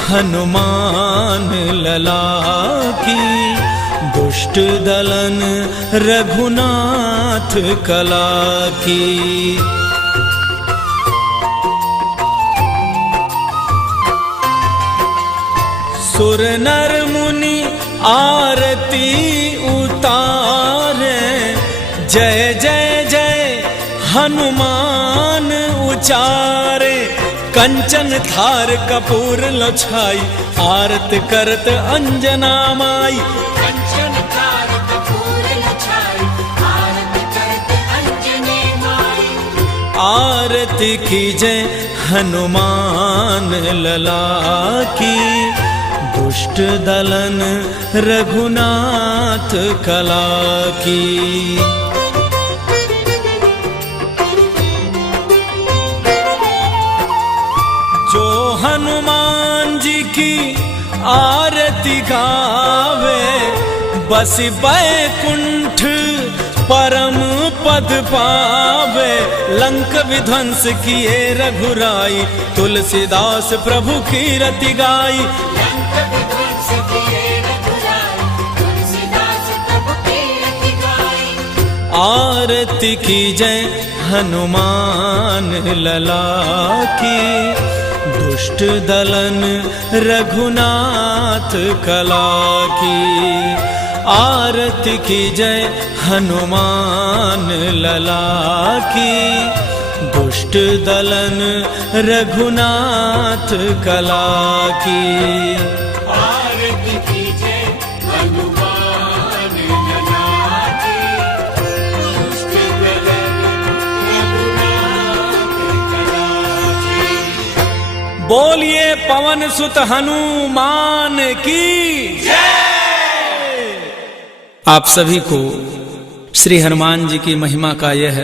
हनुमान लला की, दुष्ट दलन रघुनाथ कला की। सुर नर मुनि आरती उतारे, जय जय जय हनुमान उचारे। कंचन थार कपूर लछाई, आरत करत अंजना माई। कंचन थार कपूर लछाई, आरत करत अंजनी माई। आरती कीजय हनुमान लला की, दुष्ट दलन रघुनाथ कला की। जो हनुमान जी की आरती गावे, बस बैकुंठ परम पद पावे। लंक विध्वंस किए रघुराई, तुलसीदास प्रभु की रति गाई। लंक विध्वंस किए रघुराई, तुलसीदास प्रभु की रति गाई। आरती कीजय हनुमान लला की, दुष्ट दलन रघुनाथ कला की। आरती कीजय हनुमान लला की, दुष्ट दलन रघुनाथ कला की। आरती कीजय हनुमान लला की, दुष्ट दलन रघुनाथ कला की। बोलिए पवन सुत हनुमान की जय। आप सभी को श्री हनुमान जी की महिमा का यह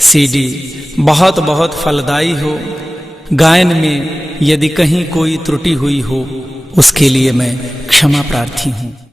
सीडी बहुत बहुत फलदायी हो। गायन में यदि कहीं कोई त्रुटि हुई हो, उसके लिए मैं क्षमा प्रार्थी हूँ।